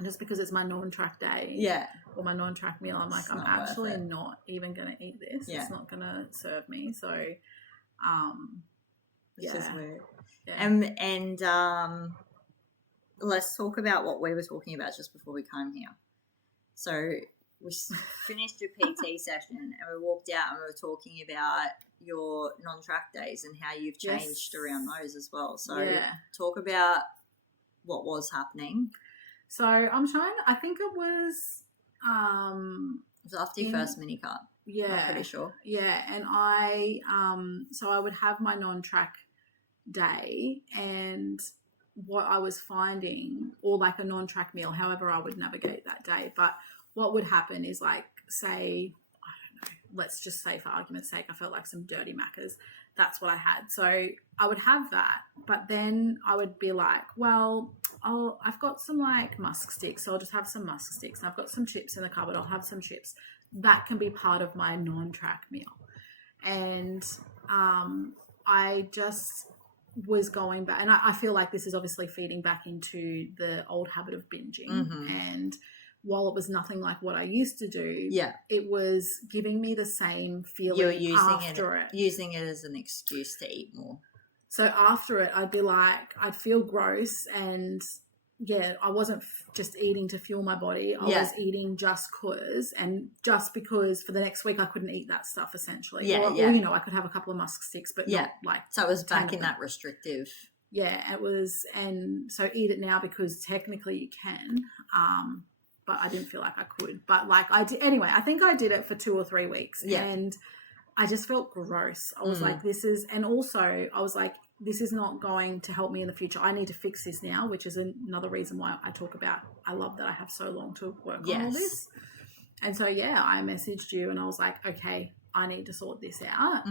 just because it's my non-track day. Yeah. Or my non-track meal, I'm like, I'm actually not even going to eat this. Yeah. It's not going to serve me. So, Which is weird. Yeah. And let's talk about what we were talking about just before we came here. So we finished a PT session and we walked out and we were talking about your non-track days and how you've changed around those as well. So talk about what was happening. So I'm trying, I think it was after your first mini cut. Yeah. I'm pretty sure. Yeah. And so I would have my non-track day, and what I was finding, or like a non-track meal, however I would navigate that day. But what would happen is, like, say, I don't know, let's just say for argument's sake, I felt like some dirty Maccas. That's what I had. So I would have that, but then I would be like, well, I've got some like musk sticks, so I'll just have some musk sticks. And I've got some chips in the cupboard, I'll have some chips. That can be part of my non-track meal. And I just was going back, and I feel like this is obviously feeding back into the old habit of binging. And while it was nothing like what I used to do, it was giving me the same feeling. You're using it as an excuse to eat more. So after it, I'd be like, I'd feel gross, and I wasn't just eating to fuel my body. I was eating just because for the next week I couldn't eat that stuff, essentially. Or, you know, I could have a couple of musk sticks, but not like. So it was back in that restrictive. Yeah, it was, and so eat it now because technically you can, but I didn't feel like I could. But like I did anyway. I think I did it for 2 or 3 weeks, and I just felt gross. I was like, and also I was like, this is not going to help me in the future. I need to fix this now, which is another reason why I talk about, I love that I have so long to work on all this. And so, I messaged you and I was like, okay, I need to sort this out.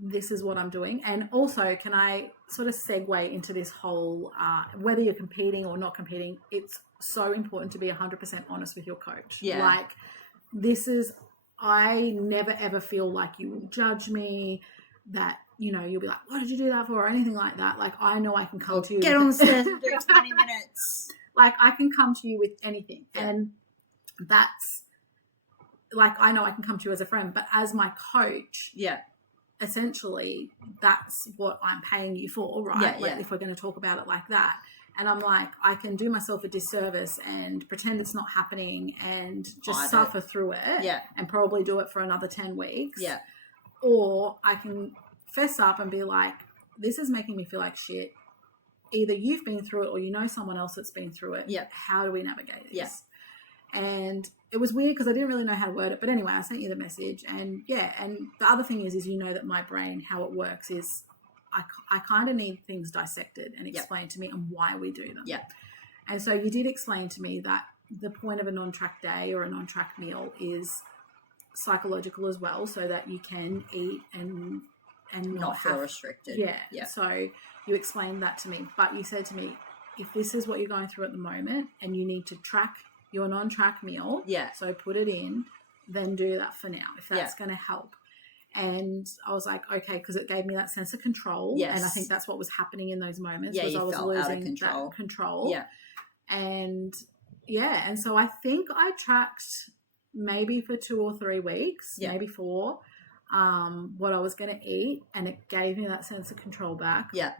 This is what I'm doing. And also, can I sort of segue into this whole, whether you're competing or not competing, it's so important to be 100% honest with your coach. Yeah. Like, I never ever feel like you will judge me, that, you know, you'll be like, what did you do that for? Or anything like that. Like, I know I can come to you. Get on the stairs and do 20 minutes. Like, I can come to you with anything. Yeah. And that's, like, I know I can come to you as a friend, but as my coach, essentially, that's what I'm paying you for, right? If we're going to talk about it like that. And I'm like, I can do myself a disservice and pretend it's not happening and just suffer through it and probably do it for another 10 weeks. Yeah. Or I can fess up and be like, this is making me feel like shit. Either you've been through it or you know someone else that's been through it. Yeah. How do we navigate this? Yeah. And it was weird because I didn't really know how to word it. But anyway, I sent you the message. And and the other thing is you know that my brain, how it works is I kind of need things dissected and explained to me and why we do them. Yeah. And so you did explain to me that the point of a non-track day or a non-track meal is psychological as well, so that you can eat and not feel restricted. Yeah. So you explained that to me, but you said to me, if this is what you're going through at the moment and you need to track your non-track meal, so put it in, then do that for now if that's going to help. And I was like, okay, because it gave me that sense of control. Yes. And I think that's what was happening in those moments. Yeah, was I was losing control. That control. Yeah. And and so I think I tracked maybe for 2 or 3 weeks, maybe 4, what I was going to eat, and it gave me that sense of control back. Yeah.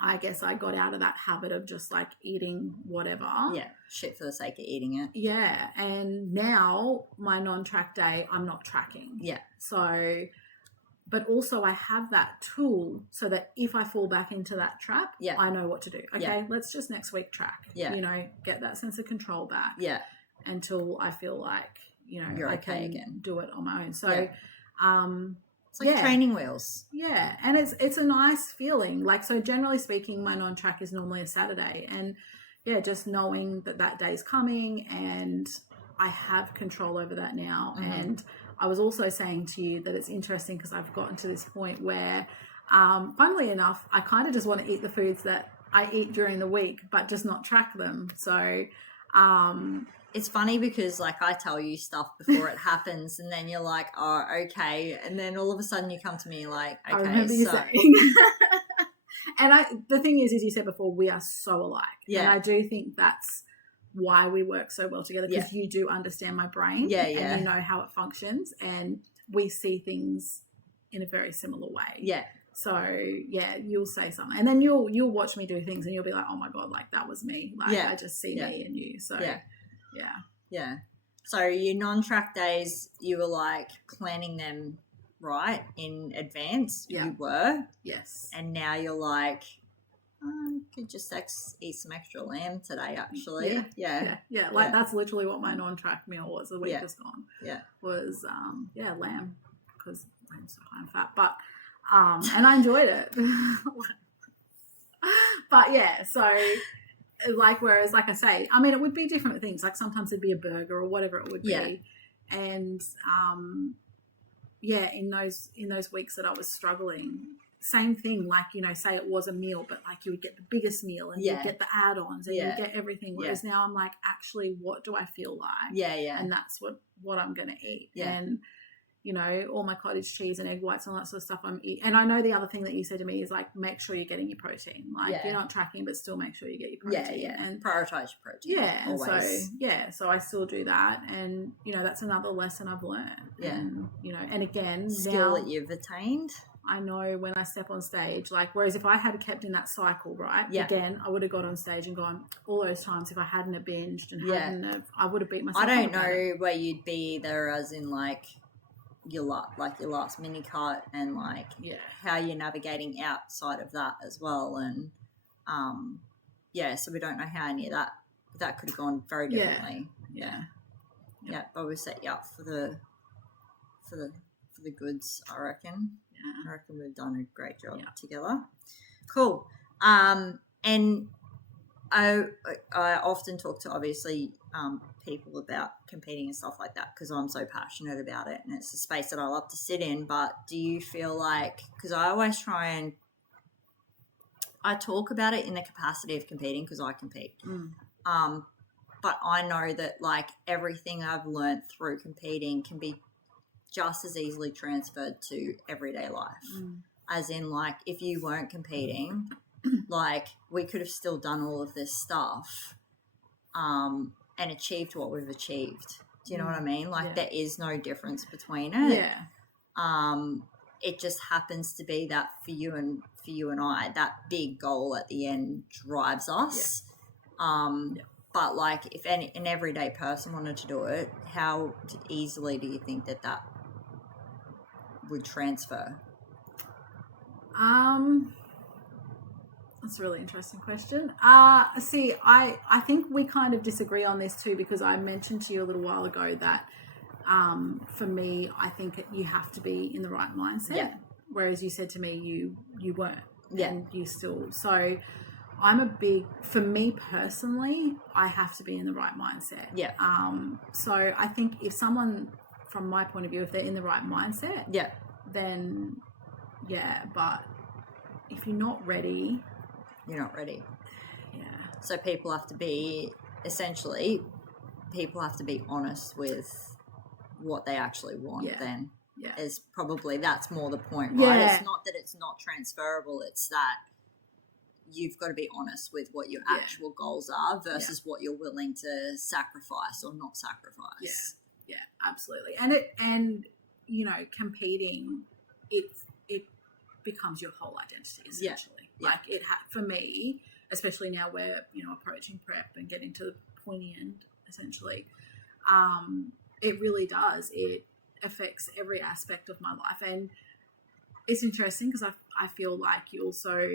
I guess I got out of that habit of just like eating whatever. Yeah, shit for the sake of eating it. Yeah, and now my non-track day, I'm not tracking. Yeah. So, but also I have that tool so that if I fall back into that trap, I know what to do. Okay, let's just next week track. Yeah. You know, get that sense of control back. Yeah. Until I feel like, you know, you're I okay can again. Do it on my own. So, it's like training wheels. Yeah, and it's a nice feeling. Like, so generally speaking, my non-track is normally a Saturday, and just knowing that day's coming, and I have control over that now. Mm-hmm. And I was also saying to you that it's interesting because I've gotten to this point where, funnily enough, I kind of just want to eat the foods that I eat during the week, but just not track them. So it's funny because like I tell you stuff before it happens, and then you're like, oh, okay, and then all of a sudden you come to me like, okay, I remember you so saying. And the thing is you said before, we are so alike. Yeah. And I do think that's why we work so well together, because you do understand my brain. Yeah, and you know how it functions, and we see things in a very similar way. Yeah. So yeah, you'll say something, and then you'll watch me do things, and you'll be like, "Oh my god, like that was me." Like I just see me and you. So yeah. So your non-track days, you were like planning them right in advance. Yeah. You were. Yes. And now you're like, could just eat some extra lamb today. Actually, yeah. Like that's literally what my non-track meal was the week just gone. Yeah. Was lamb, because lamb's so high in fat, but and I enjoyed it. But yeah, so like, whereas like I say, I mean, it would be different things. Like sometimes it'd be a burger or whatever it would be, and in those weeks that I was struggling, same thing. Like, you know, say it was a meal, but like you would get the biggest meal and you'd get the add-ons and you'd get everything. Whereas now I'm like, actually, what do I feel like? Yeah. And that's what I'm going to eat. Yeah. And, you know, all my cottage cheese and egg whites and all that sort of stuff I'm eating. And I know the other thing that you said to me is like, make sure you're getting your protein. Like you're not tracking, but still make sure you get your protein. Yeah. And prioritize your protein. Yeah. Always. And so I still do that. And, you know, that's another lesson I've learned. Yeah. And, you know, and again, skill that you've attained. I know when I step on stage, like, whereas if I had kept in that cycle, right? Yeah. Again, I would have got on stage and gone, all those times if I hadn't have binged and I would have beat myself. I don't know where you'd be there, as in like your last mini cut, and like how you're navigating outside of that as well. And so we don't know how any of that could have gone very differently. But we set you up for the goods, I reckon. I reckon we've done a great job together. Cool. And I often talk to, obviously, people about competing and stuff like that because I'm so passionate about it, and it's a space that I love to sit in. But do you feel like, because I always try and I talk about it in the capacity of competing because I compete. But I know that like everything I've learned through competing can be just as easily transferred to everyday life. As in, like, if you weren't competing, like, we could have still done all of this stuff and achieved what we've achieved. Do you know what I mean? Like, there is no difference between it. It just happens to be that for you and I, that big goal at the end drives us. But like, if an everyday person wanted to do it, how easily do you think that would transfer? That's a really interesting question. See, I think we kind of disagree on this too, because I mentioned to you a little while ago that for me, I think you have to be in the right mindset. Whereas you said to me you weren't. And you still. So for me personally, I have to be in the right mindset. So I think if someone, from my point of view, if they're in the right mindset, then but if you're not ready, you're not ready. So people have to be honest with what they actually want. Then is probably, that's more the point, right? It's not that it's not transferable, it's that you've got to be honest with what your actual goals are versus what you're willing to sacrifice or not sacrifice. Yeah, absolutely. And you know, competing, it becomes your whole identity essentially. Like for me, especially now we're, you know, approaching prep and getting to the pointy end essentially, it really does. It affects every aspect of my life. And it's interesting because I feel like you also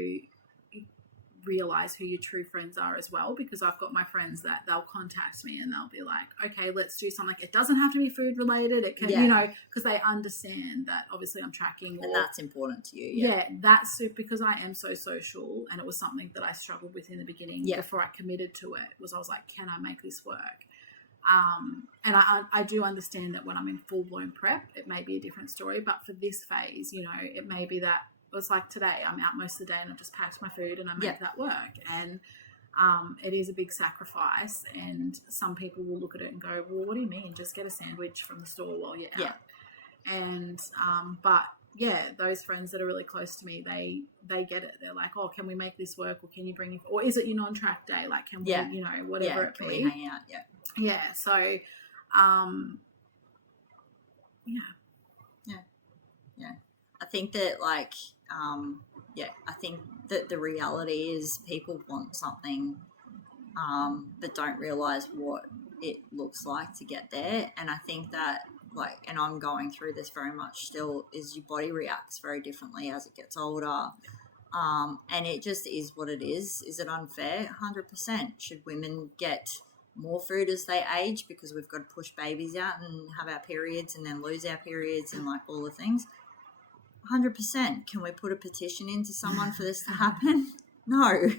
realize who your true friends are as well, because I've got my friends that they'll contact me and they'll be like, okay, let's do something. Like, it doesn't have to be food related. It can, you know, because they understand that obviously I'm tracking. And that's important to you. That's super, because I am so social, and it was something that I struggled with in the beginning before I committed to it, was I was like, can I make this work? And I do understand that when I'm in full-blown prep, it may be a different story. But for this phase, you know, it may be that it's like today, I'm out most of the day and I've just packed my food and I make that work. And it is a big sacrifice. And some people will look at it and go, well, what do you mean? Just get a sandwich from the store while you're out. Yeah. And but yeah, those friends that are really close to me, they get it. They're like, oh, can we make this work? Or can you bring it? Or is it your non-track day? Like, can we, you know, whatever it be. Can we hang out? Yeah. Yeah. So, yeah. I think that, like, I think that the reality is people want something, but don't realize what it looks like to get there. And I think that, like, and I'm going through this very much still, is your body reacts very differently as it gets older. And it just is what it is. Is it unfair? 100%. Should women get more food as they age because we've got to push babies out and have our periods and then lose our periods and, like, all the things? 100%. Can we put a petition into someone for this to happen? No.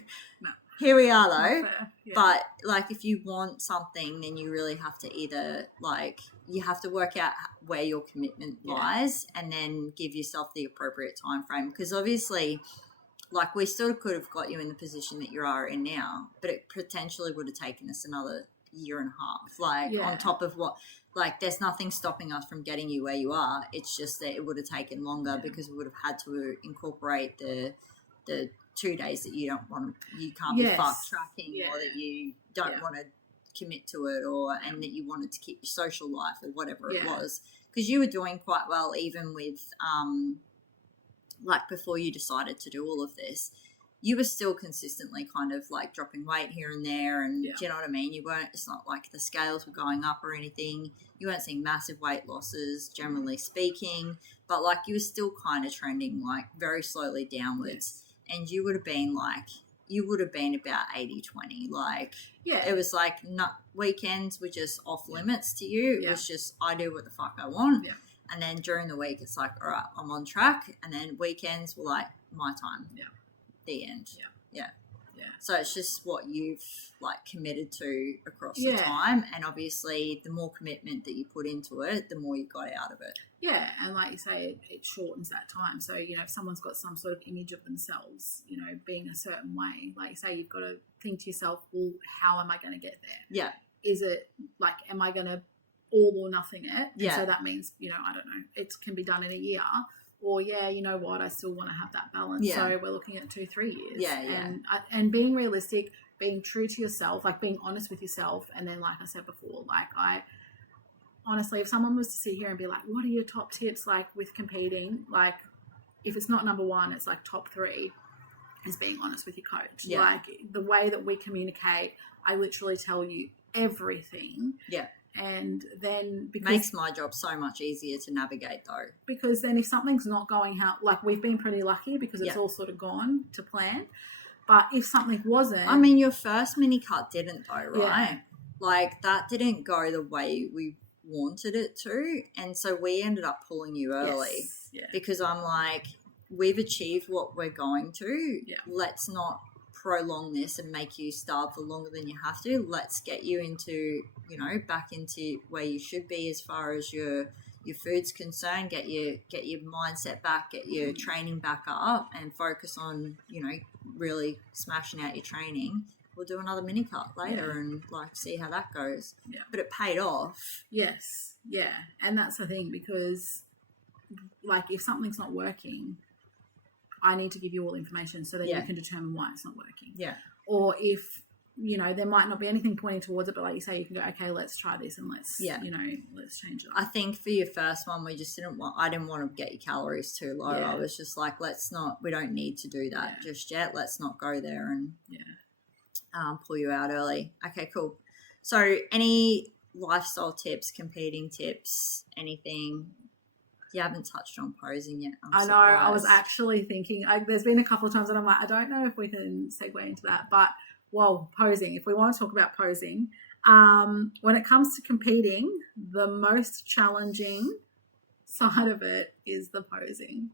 Here we are, though. Yeah. But, like, if you want something, then you really have to either, like, you have to work out where your commitment lies and then give yourself the appropriate time frame. Because obviously, like, we still could have got you in the position that you are in now, but it potentially would have taken us another year and a half. Like, on top of what, like, there's nothing stopping us from getting you where you are. It's just that it would have taken longer because we would have had to incorporate the 2 days that you don't want to, you can't be fast tracking or that you don't want to commit to it, or and that you wanted to keep your social life or whatever it was, because you were doing quite well even with like before you decided to do all of this. You were still consistently kind of like dropping weight here and there, and do you know what I mean? You weren't, it's not like the scales were going up or anything. You weren't seeing massive weight losses, generally speaking, but like you were still kind of trending like very slowly downwards. And you would have been like, you would have been about 80-20. Like, it was like not weekends were just off limits to you. It was just, I do what the fuck I want. Yeah. And then during the week, it's like, all right, I'm on track. And then weekends were like my time. Yeah. The end. Yeah. So it's just what you've like committed to across the time. And obviously the more commitment that you put into it, the more you got out of it. Yeah. And like you say, it shortens that time. So, you know, if someone's got some sort of image of themselves, you know, being a certain way, like you say, you've got to think to yourself, well, how am I going to get there? Yeah. Is it like, am I going to all or nothing it? And so that means, you know, I don't know, it can be done in a year. Or, you know what, I still want to have that balance. Yeah. So we're looking at 2-3 years. Yeah. And being realistic, being true to yourself, like being honest with yourself. And then, like I said before, like honestly, if someone was to sit here and be like, what are your top tips, like with competing? Like if it's not number one, it's like top 3 is being honest with your coach. Yeah. Like the way that we communicate, I literally tell you everything. Yeah. And then because makes my job so much easier to navigate though, because then if something's not going how, like we've been pretty lucky because it's all sort of gone to plan, but if something wasn't, I mean your first mini cut didn't though, right? Like that didn't go the way we wanted it to, and so we ended up pulling you early because I'm like, we've achieved what we're going to, let's not prolong this and make you starve for longer than you have to. Let's get you into, you know, back into where you should be as far as your food's concerned. Get your mindset back, get your training back up, and focus on, you know, really smashing out your training. We'll do another mini cut later and like see how that goes. Yeah. But it paid off. Yes. Yeah. And that's the thing, because like if something's not working, I need to give you all information so that you can determine why it's not working. Yeah. Or if, you know, there might not be anything pointing towards it, but like you say, you can go, okay, let's try this and let's, you know, let's change it up. I think for your first one, I didn't want to get your calories too low. Yeah. I was just like, we don't need to do that just yet. Let's not go there and pull you out early. Okay, cool. So any lifestyle tips, competing tips, anything? You haven't touched on posing yet. I know. I was actually thinking, there's been a couple of times that I'm like, I don't know if we can segue into that. But, well, posing, if we want to talk about posing, when it comes to competing, the most challenging side of it is the posing.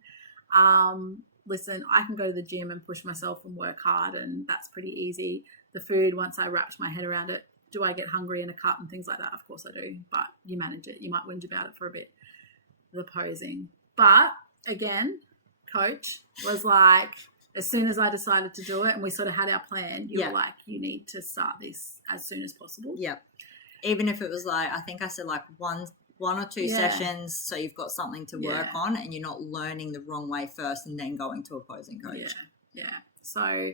Listen, I can go to the gym and push myself and work hard, and that's pretty easy. The food, once I wrapped my head around it, do I get hungry in a cut and things like that? Of course I do, but you manage it. You might whinge about it for a bit, the posing. But again, coach was like, as soon as I decided to do it and we sort of had our plan, you were like, you need to start this as soon as possible. Yep. Even if it was like, I think I said like one or two sessions, so you've got something to work on and you're not learning the wrong way first and then going to a posing coach. Yeah. So,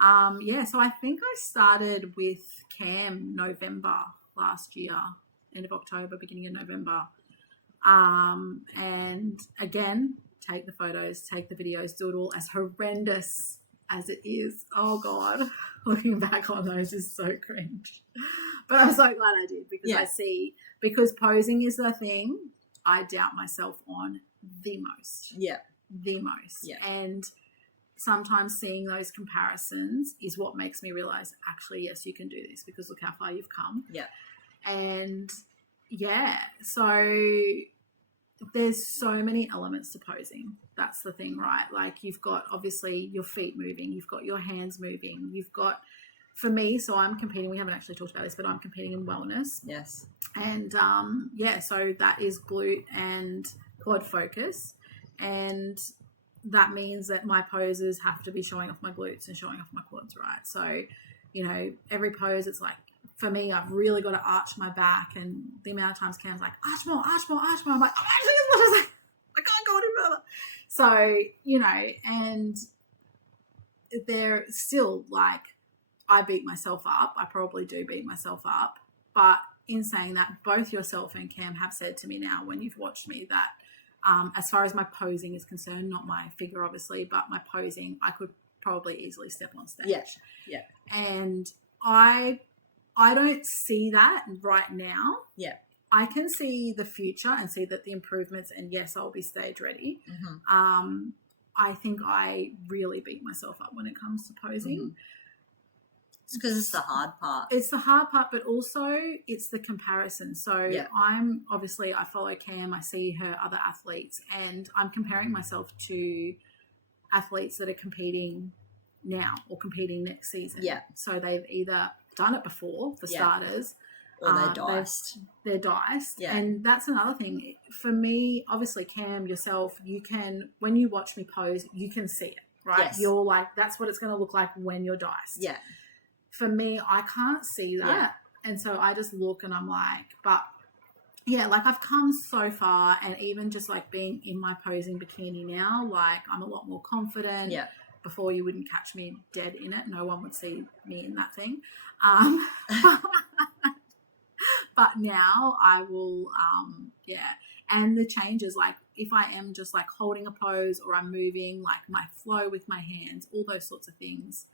so I think I started with Cam November last year, end of October, beginning of November. And again, take the photos, take the videos, do it all, as horrendous as it is. Oh God, looking back on those is so cringe. But I'm so glad I did, because I see, because posing is the thing I doubt myself on the most. Yeah. The most. Yeah. And sometimes seeing those comparisons is what makes me realize, actually, yes, you can do this, because look how far you've come. Yeah. And so there's so many elements to posing. That's the thing, right? Like, you've got obviously your feet moving, you've got your hands moving, you've got, for me, so I'm competing, we haven't actually talked about this, but I'm competing in wellness. Yes. And so that is glute and quad focus. And that means that my poses have to be showing off my glutes and showing off my quads, right? So, every pose, it's like, for me, I've really got to arch my back, and the amount of times Cam's like, arch more, arch more, arch more. I'm like, I'm actually as much as I can't go any further. So, and they're still like, I beat myself up. I probably do beat myself up. But in saying that, both yourself and Cam have said to me now, when you've watched me, that as far as my posing is concerned, not my figure obviously, but my posing, I could probably easily step on stage. Yeah. And I don't see that right now. Yeah. I can see the future and see that the improvements, and yes, I'll be stage ready. Mm-hmm. I think I really beat myself up when it comes to posing. Mm-hmm. It's because it's the hard part. It's the hard part, but also it's the comparison. So I follow Cam, I see her other athletes, and I'm comparing myself to athletes that are competing now or competing next season. Yeah. So they've either done it before, for starters, or they're diced. They're diced. Yeah. And that's another thing. For me, obviously, Cam, yourself, you can, when you watch me pose, you can see it, right? Yes. You're like, that's what it's going to look like when you're diced. Yeah. For me, I can't see that. Yeah. And so I just look and I'm like, but yeah, like I've come so far, and even just like being in my posing bikini now, like I'm a lot more confident. Yeah. Before, you wouldn't catch me dead in it. No one would see me in that thing. But now I will, And the changes, like if I am just like holding a pose or I'm moving, like my flow with my hands, all those sorts of things.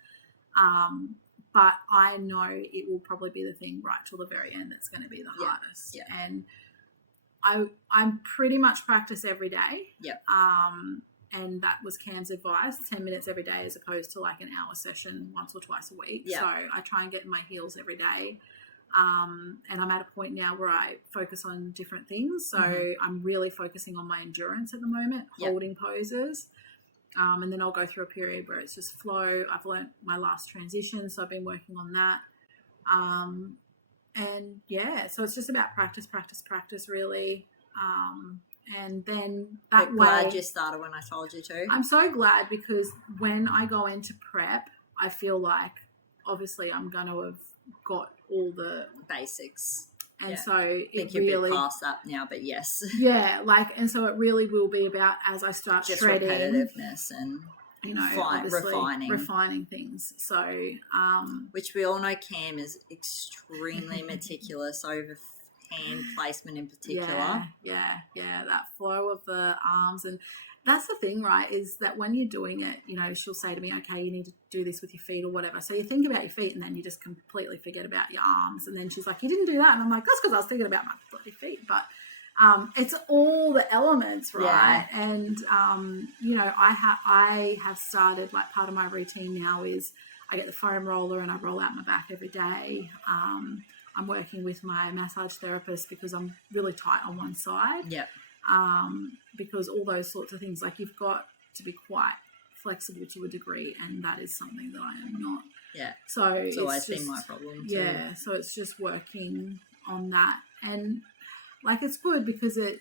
But I know it will probably be the thing right till the very end that's going to be the hardest. Yeah. And I'm pretty much practice every day. Yeah. And that was Cam's advice, 10 minutes every day as opposed to like an hour session once or twice a week. Yeah. So I try and get in my heels every day. And I'm at a point now where I focus on different things. So I'm really focusing on my endurance at the moment, holding poses. And then I'll go through a period where it's just flow. I've learnt my last transition, so I've been working on that. So it's just about practice, really. And then that way, glad you started when I told you to. I'm so glad, because when I go into prep, I feel like obviously I'm going to have got all the basics. And so I think you're a bit past that now, but yes. Yeah, and so it really will be about, as I start just shredding, repetitiveness and refining things. So, which we all know Cam is extremely meticulous over hand placement in particular. Yeah, that flow of the arms. And that's the thing, right, is that when you're doing it, she'll say to me, okay, you need to do this with your feet or whatever. So you think about your feet and then you just completely forget about your arms. And then she's like, you didn't do that. And I'm like, that's because I was thinking about my bloody feet. But it's all the elements, right? Yeah. And, I have started, like, part of my routine now is I get the foam roller and I roll out my back every day. I'm working with my massage therapist because I'm really tight on one side. Yep. Because all those sorts of things, like, you've got to be quite flexible to a degree, and that is something that I am not. Yeah. So It's always just, been my problem too. Yeah. So it's just working on that. And like, it's good because it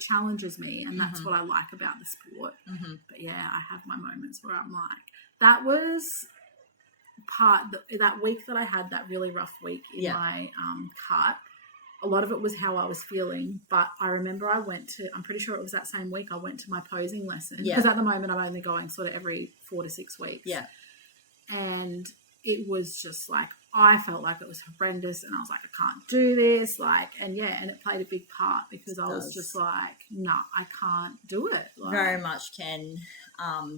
challenges me, and that's what I like about the sport. But yeah, I have my moments where I'm like, that was that week that I had, that really rough week in my cut. A lot of it was how I was feeling, but I remember I'm pretty sure it was that same week I went to my posing lesson, because at the moment I'm only going sort of every 4 to 6 weeks. Yeah. And it was just like, I felt like it was horrendous, and I was like, I can't do this. Like, and it played a big part, because I was just like, nah, I can't do it. Like, very much can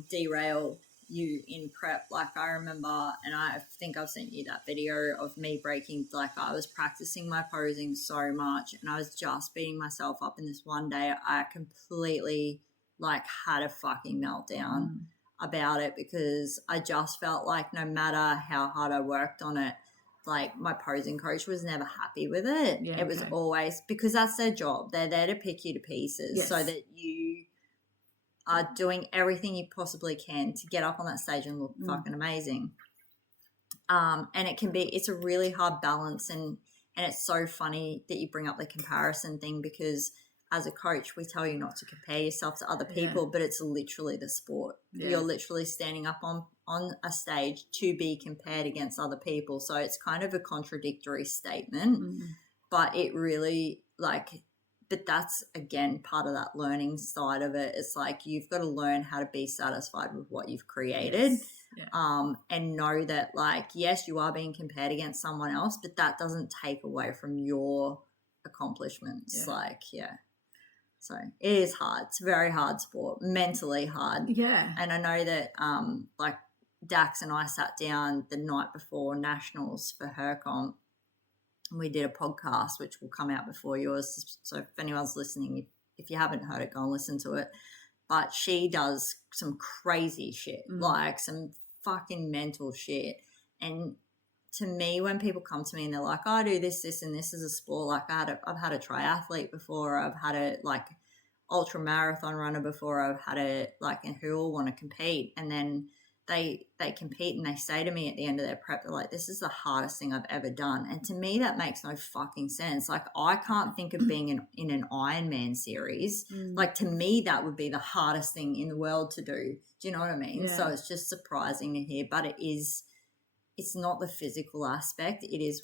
derail you in prep. Like, I remember, and I think I've sent you that video of me breaking, like, I was practicing my posing so much, and I was just beating myself up. In this one day, I completely, like, had a fucking meltdown about it, because I just felt like no matter how hard I worked on it, like, my posing coach was never happy with it. It was always, because that's their job. They're there to pick you to pieces so that you are doing everything you possibly can to get up on that stage and look fucking amazing. And it's a really hard balance, and it's so funny that you bring up the comparison thing, because as a coach, we tell you not to compare yourself to other people, but it's literally the sport. You're literally standing up on a stage to be compared against other people. So it's kind of a contradictory statement, but it really, like, but that's, again, part of that learning side of it. It's like, you've got to learn how to be satisfied with what you've created. And know that, like, yes, you are being compared against someone else, but that doesn't take away from your accomplishments. So it is hard. It's a very hard sport, mentally hard. Yeah. And I know that like, Dax and I sat down the night before Nationals for her comp, and we did a podcast, which will come out before yours. So if anyone's listening, if you haven't heard it, go and listen to it. But she does some crazy shit, like some fucking mental shit. And to me, when people come to me and they're like, oh, I do this, and this is a sport, like, I've had a triathlete before, I've had a, like, ultra marathon runner before, I've had a, like, and who all want to compete, and then they compete and they say to me at the end of their prep, they're like, this is the hardest thing I've ever done. And to me, that makes no fucking sense. Like, I can't think of being in an Ironman series. Like, to me, that would be the hardest thing in the world to do. Do you know what I mean? So it's just surprising to hear, but it's not the physical aspect. It is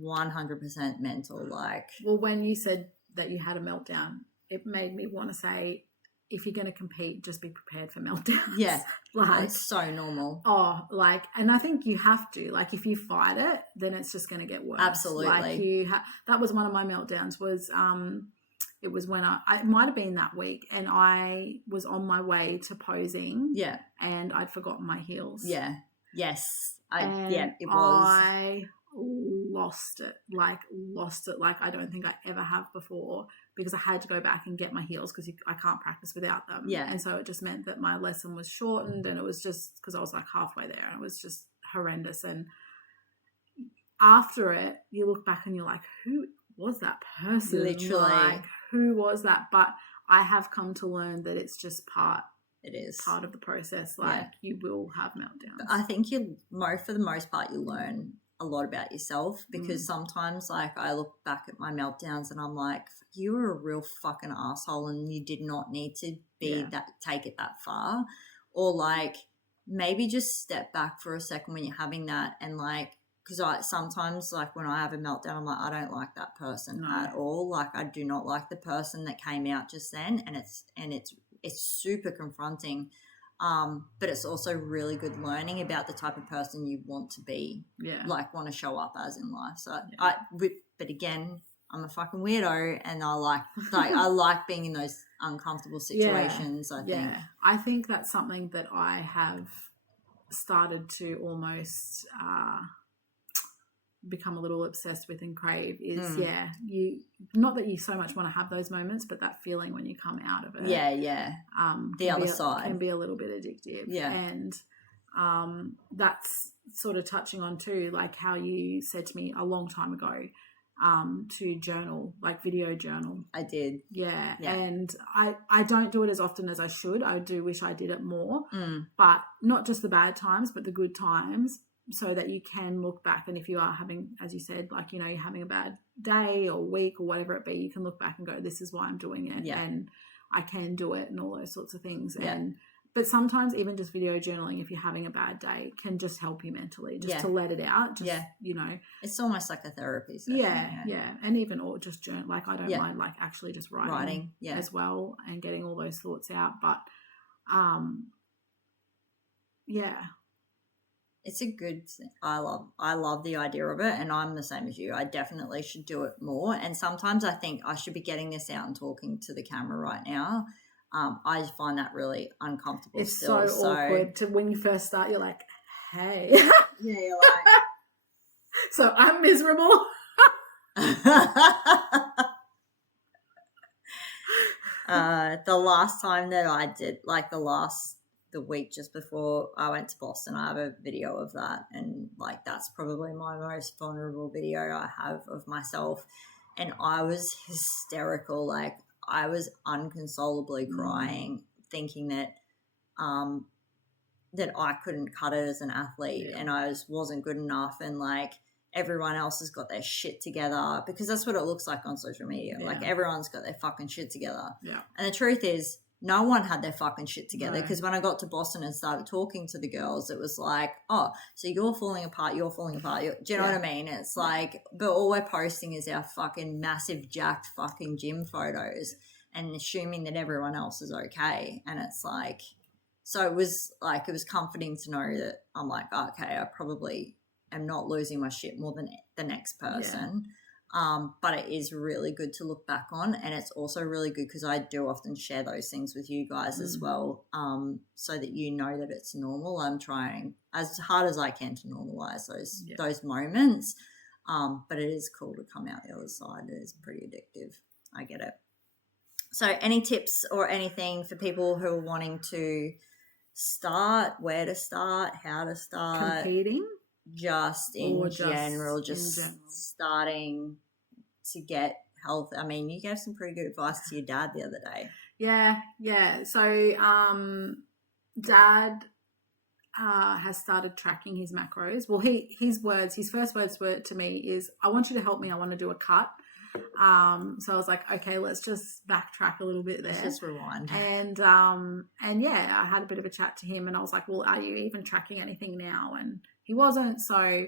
100% mental. Like, well, when you said that you had a meltdown, it made me want to say, if you're going to compete, just be prepared for meltdowns. Yeah. Like, it's so normal. Oh, like, and I think you have to, like, if you fight it, then it's just going to get worse. Absolutely. Like, that was one of my meltdowns, was, it was when it might have been that week, and I was on my way to posing. Yeah. And I'd forgotten my heels. Yeah. Yes. It was. I lost it. Like, I don't think I ever have before, because I had to go back and get my heels, because I can't practice without them. Yeah. And so it just meant that my lesson was shortened, and it was just because I was like halfway there, and it was just horrendous. And after it, you look back and you're like, who was that person? Literally. Like, who was that? But I have come to learn that it's just part of the process. Like, you will have meltdowns. I think for the most part, you learn a lot about yourself, because sometimes, like, I look back at my meltdowns and I'm like, you were a real fucking asshole, and you did not need to take it that far. Or, like, maybe just step back for a second when you're having that, and, like, because sometimes, like, when I have a meltdown, I'm like, I don't like that person at all. Like, I do not like the person that came out just then, and it's super confronting. But it's also really good learning about the type of person you want to be, like, want to show up as in life. So but again, I'm a fucking weirdo, and I like being in those uncomfortable situations. I think that's something that I have started to almost become a little obsessed with and crave is you, not that you so much want to have those moments, but that feeling when you come out of it, the other side can be a little bit addictive. And that's sort of touching on too, like how you said to me a long time ago to journal, like video journal. I did. And I don't do it as often as I should. I do wish I did it more, but not just the bad times, but the good times. so that you can look back, and if you are having, as you said, like, you know, you're having a bad day or week or whatever it be, you can look back and go, this is why I'm doing it, and I can do it, and all those sorts of things. But sometimes even just video journaling, if you're having a bad day, can just help you mentally, just to let it out. Just, you know. It's almost like a therapy session. Yeah. And even, or just journal. Like, I don't mind, like, actually just writing as well and getting all those thoughts out. But, it's a good thing. I love the idea of it, and I'm the same as you. I definitely should do it more. And sometimes I think I should be getting this out and talking to the camera right now. I find that really uncomfortable. It's still, so awkward to when you first start. You're like, hey, you're like, so I'm miserable. The last time that I did, like the week just before I went to Boston, I have a video of that, and like that's probably my most vulnerable video I have of myself, and I was hysterical. Like, I was unconsolably crying, thinking that that I couldn't cut it as an athlete, and I wasn't good enough, and like everyone else has got their shit together, because that's what it looks like on social media. Like, everyone's got their fucking shit together. And the truth is, no one had their fucking shit together, because when I got to Boston and started talking to the girls, it was like, oh, so you're falling apart. Do you know what I mean? It's like, but all we're posting is our fucking massive jacked fucking gym photos and assuming that everyone else is okay. And it's like, so it was comforting to know that I'm like, oh, okay, I probably am not losing my shit more than the next person. But it is really good to look back on, and it's also really good because I do often share those things with you guys as well, so that you know that it's normal. I'm trying as hard as I can to normalize those moments, but it is cool to come out the other side. It is pretty addictive. I get it. So any tips or anything for people who are wanting to start, where to start, how to start? Competing? Just in general, starting to get health. I mean, you gave some pretty good advice to your dad the other day. Yeah. So, Dad has started tracking his macros. Well, his first words were to me is, I want you to help me. I want to do a cut. So I was like, okay, let's just backtrack a little bit there. Let's just rewind. And I had a bit of a chat to him, and I was like, well, are you even tracking anything now? And he wasn't. So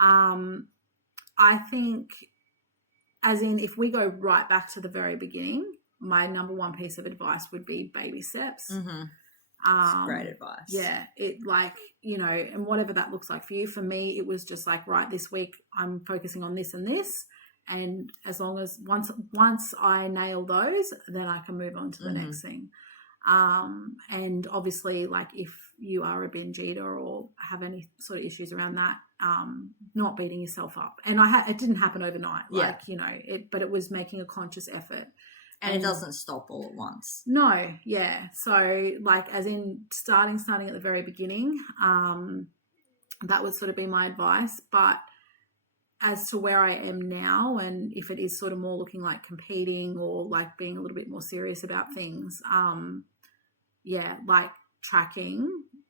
I think, as in, if we go right back to the very beginning, my number one piece of advice would be baby steps. That's great advice. Yeah, it, like, you know, and whatever that looks like for you. For me, it was just like, right, this week I'm focusing on this and this, and as long as once I nail those, then I can move on to the next thing. And obviously, like, if you are a binge eater or have any sort of issues around that, not beating yourself up. And it didn't happen overnight, like, you know, but it was making a conscious effort. And it doesn't stop all at once. No, yeah. So, like, as in starting at the very beginning, that would sort of be my advice. But as to where I am now, and if it is sort of more looking like competing or like being a little bit more serious about things, like tracking.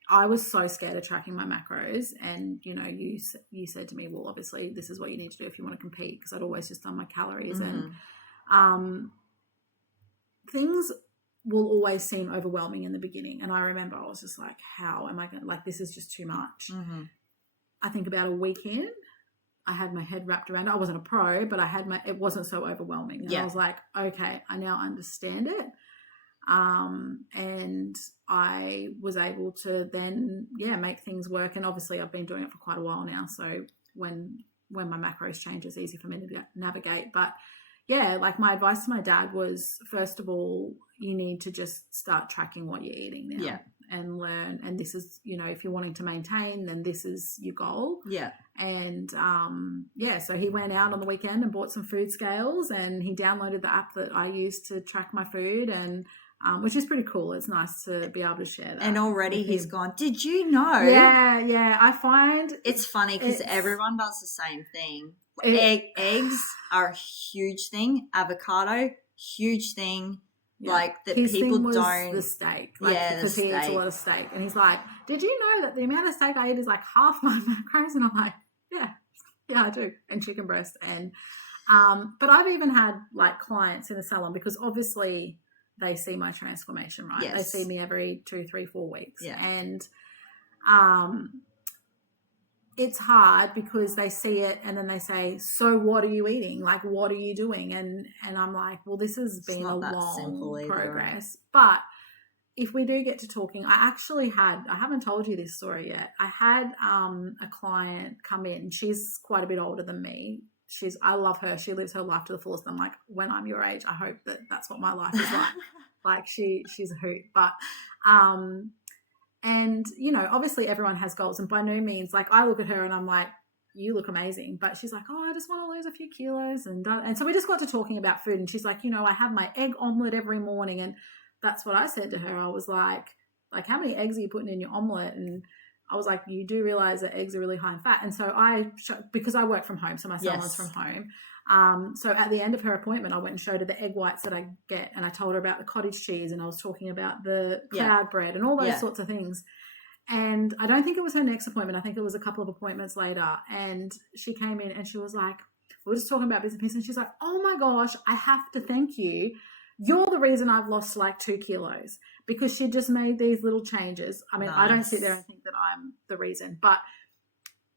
I was so scared of tracking my macros, and, you know, you said to me, well, obviously this is what you need to do if you want to compete, because I'd always just done my calories, and things will always seem overwhelming in the beginning. And I remember I was just like, how am I going to, like, this is just too much. I think about a week in, I had my head wrapped around it. I wasn't a pro, but it wasn't so overwhelming. And I was like, okay, I now understand it. And I was able to then, make things work. And obviously I've been doing it for quite a while now. So when my macros change, it's easy for me to navigate. But like, my advice to my dad was, first of all, you need to just start tracking what you're eating now and learn. And this is, you know, if you're wanting to maintain, then this is your goal. And, so he went out on the weekend and bought some food scales, and he downloaded the app that I use to track my food, and which is pretty cool. It's nice to be able to share that. And already he's gone, did you know? Yeah. I find it's funny because everyone does the same thing. Eggs are a huge thing. Avocado, huge thing. Yeah. Like that His people thing was don't. the steak. Like, Yeah, the because he eats a steak. lot of steak. And he's like, did you know that the amount of steak I eat is like half my macros? And I'm like, yeah, I do. And chicken breast. And but I've even had like clients in the salon, because obviously they see my transformation, right? Yes. They see me every 2, 3, 4 weeks. Yeah. And it's hard because they see it and then they say, so what are you eating? Like, what are you doing? And I'm like, well, this has been a long progress. But if we do get to talking, I haven't told you this story yet. I had a client come in. She's quite a bit older than me. I love her. She lives her life to the fullest. I'm like, when I'm your age, I hope that that's what my life is like. Like she's a hoot. But and, you know, obviously everyone has goals, and by no means, like, I look at her and I'm like, you look amazing. But she's like, oh, I just want to lose a few kilos. And so we just got to talking about food, and she's like, you know, I have my egg omelet every morning. And that's what I said to her. I was like, how many eggs are you putting in your omelet? And I was like, you do realize that eggs are really high in fat. And so because I work from home, so my salon's from home. So at the end of her appointment, I went and showed her the egg whites that I get, and I told her about the cottage cheese, and I was talking about the cloud bread and all those sorts of things. And I don't think it was her next appointment. I think it was a couple of appointments later. And she came in and she was like, we were just talking about business, and she's like, oh my gosh, I have to thank you. You're the reason I've lost like 2 kilos, because she just made these little changes. I mean, I don't sit there and think that I'm the reason, but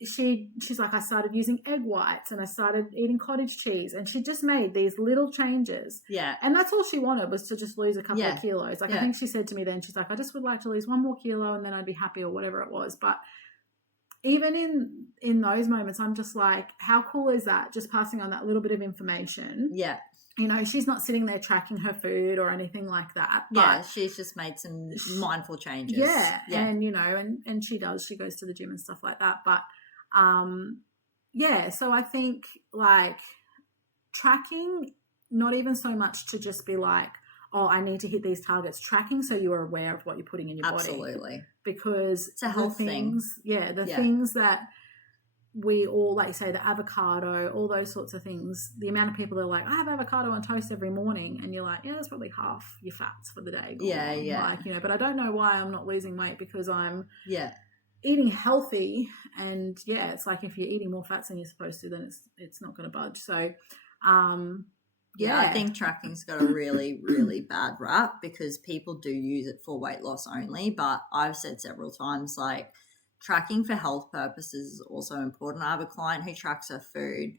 she's like, I started using egg whites and I started eating cottage cheese, and she just made these little changes. Yeah. And that's all she wanted, was to just lose a couple of kilos. Like I think she said to me then, she's like, I just would like to lose 1 more kilo and then I'd be happy, or whatever it was. But even in those moments, I'm just like, how cool is that? Just passing on that little bit of information. Yeah. You know, she's not sitting there tracking her food or anything like that. But she's just made some mindful changes. Yeah. And, you know, and she goes to the gym and stuff like that. But, so I think like tracking, not even so much to just be like, oh, I need to hit these targets. Tracking so you are aware of what you're putting in your body. Absolutely. Because it's a health thing. Yeah, things that we all, like you say, the avocado, all those sorts of things, the amount of people that are like, I have avocado on toast every morning, and you're like, yeah, that's probably half your fats for the day. Like, you know, but I don't know why I'm not losing weight, because I'm eating healthy, and it's like if you're eating more fats than you're supposed to, then it's not going to budge. So I think tracking's got a really, really bad rap, because people do use it for weight loss only. But I've said several times, like, tracking for health purposes is also important. I have a client who tracks her food,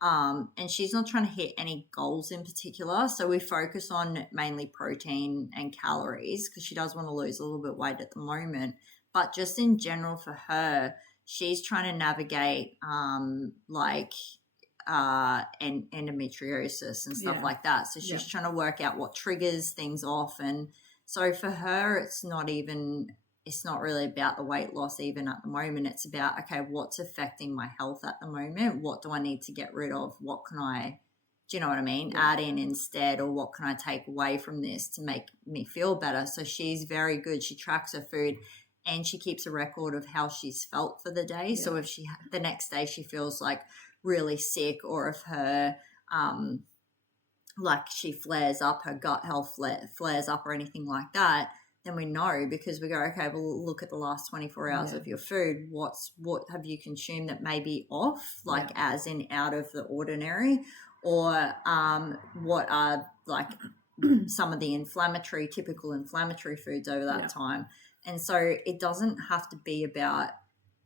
and she's not trying to hit any goals in particular. So we focus on mainly protein and calories, because she does want to lose a little bit of weight at the moment. But just in general for her, she's trying to navigate endometriosis and stuff like that. So she's trying to work out what triggers things off. And so for her, it's not really about the weight loss even at the moment. It's about, okay, what's affecting my health at the moment? What do I need to get rid of? What can I, do you know what I mean? Add in instead, or what can I take away from this to make me feel better? So she's very good. She tracks her food, and she keeps a record of how she's felt for the day. So if the next day she feels like really sick, or if her, like she flares up, her gut health flares up or anything like that, then we know, because we go, okay, well, look at the last 24 hours of your food. What have you consumed that may be off, like as in out of the ordinary, or what are like some of the typical inflammatory foods over that time. And so it doesn't have to be about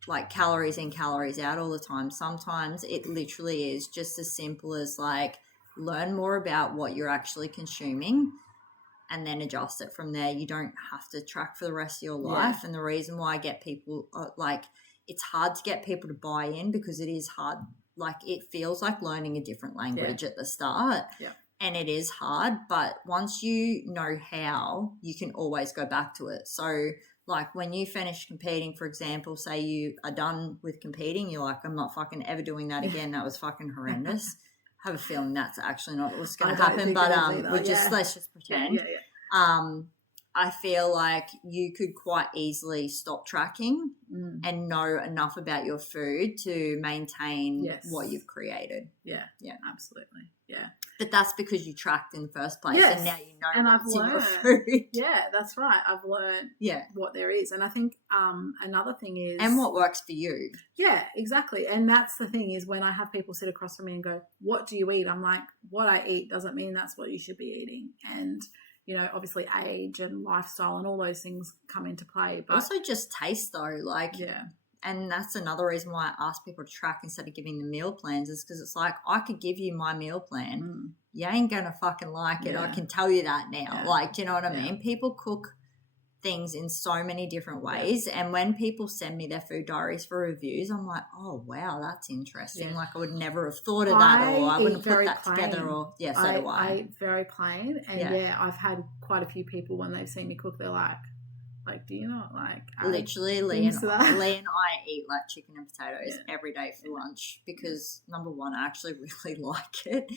like calories in, calories out all the time. Sometimes it literally is just as simple as like, learn more about what you're actually consuming and then adjust it from there. You don't have to track for the rest of your life. And the reason why I get people it's hard to get people to buy in, because it is hard. Like, it feels like learning a different language at the start. And it is hard, but once you know how, you can always go back to it. So like when you finish competing, for example, say you are done with competing, you're like, I'm not fucking ever doing that again. That was fucking horrendous. I have a feeling that's actually not what's going to happen, but let's just pretend. I feel like you could quite easily stop tracking and know enough about your food to maintain what you've created. Yeah. Yeah. Absolutely. Yeah. But that's because you tracked in the first place, Yes. and now you know And what's I've in your learned. food. Yeah, that's right. I've learned what there is. And I think another thing is... And what works for you. Yeah, exactly. And that's the thing is when I have people sit across from me and go, what do you eat? I'm like, what I eat doesn't mean that's what you should be eating. And, you know, obviously age and lifestyle and all those things come into play. But also just taste though, like, and that's another reason why I ask people to track instead of giving them meal plans, is because it's like, I could give you my meal plan. You ain't going to fucking like it. I can tell you that now. Like, do you know what I mean? People cook things in so many different ways. And when people send me their food diaries for reviews, I'm like, oh, wow, that's interesting. Like, I would never have thought of that, or I wouldn't have put that together, or, so do I. I eat very plain. And, I've had quite a few people when they've seen me cook, they're like, do you not like... Literally, Lee and I eat like chicken and potatoes every day for lunch because, number one, I actually really like it.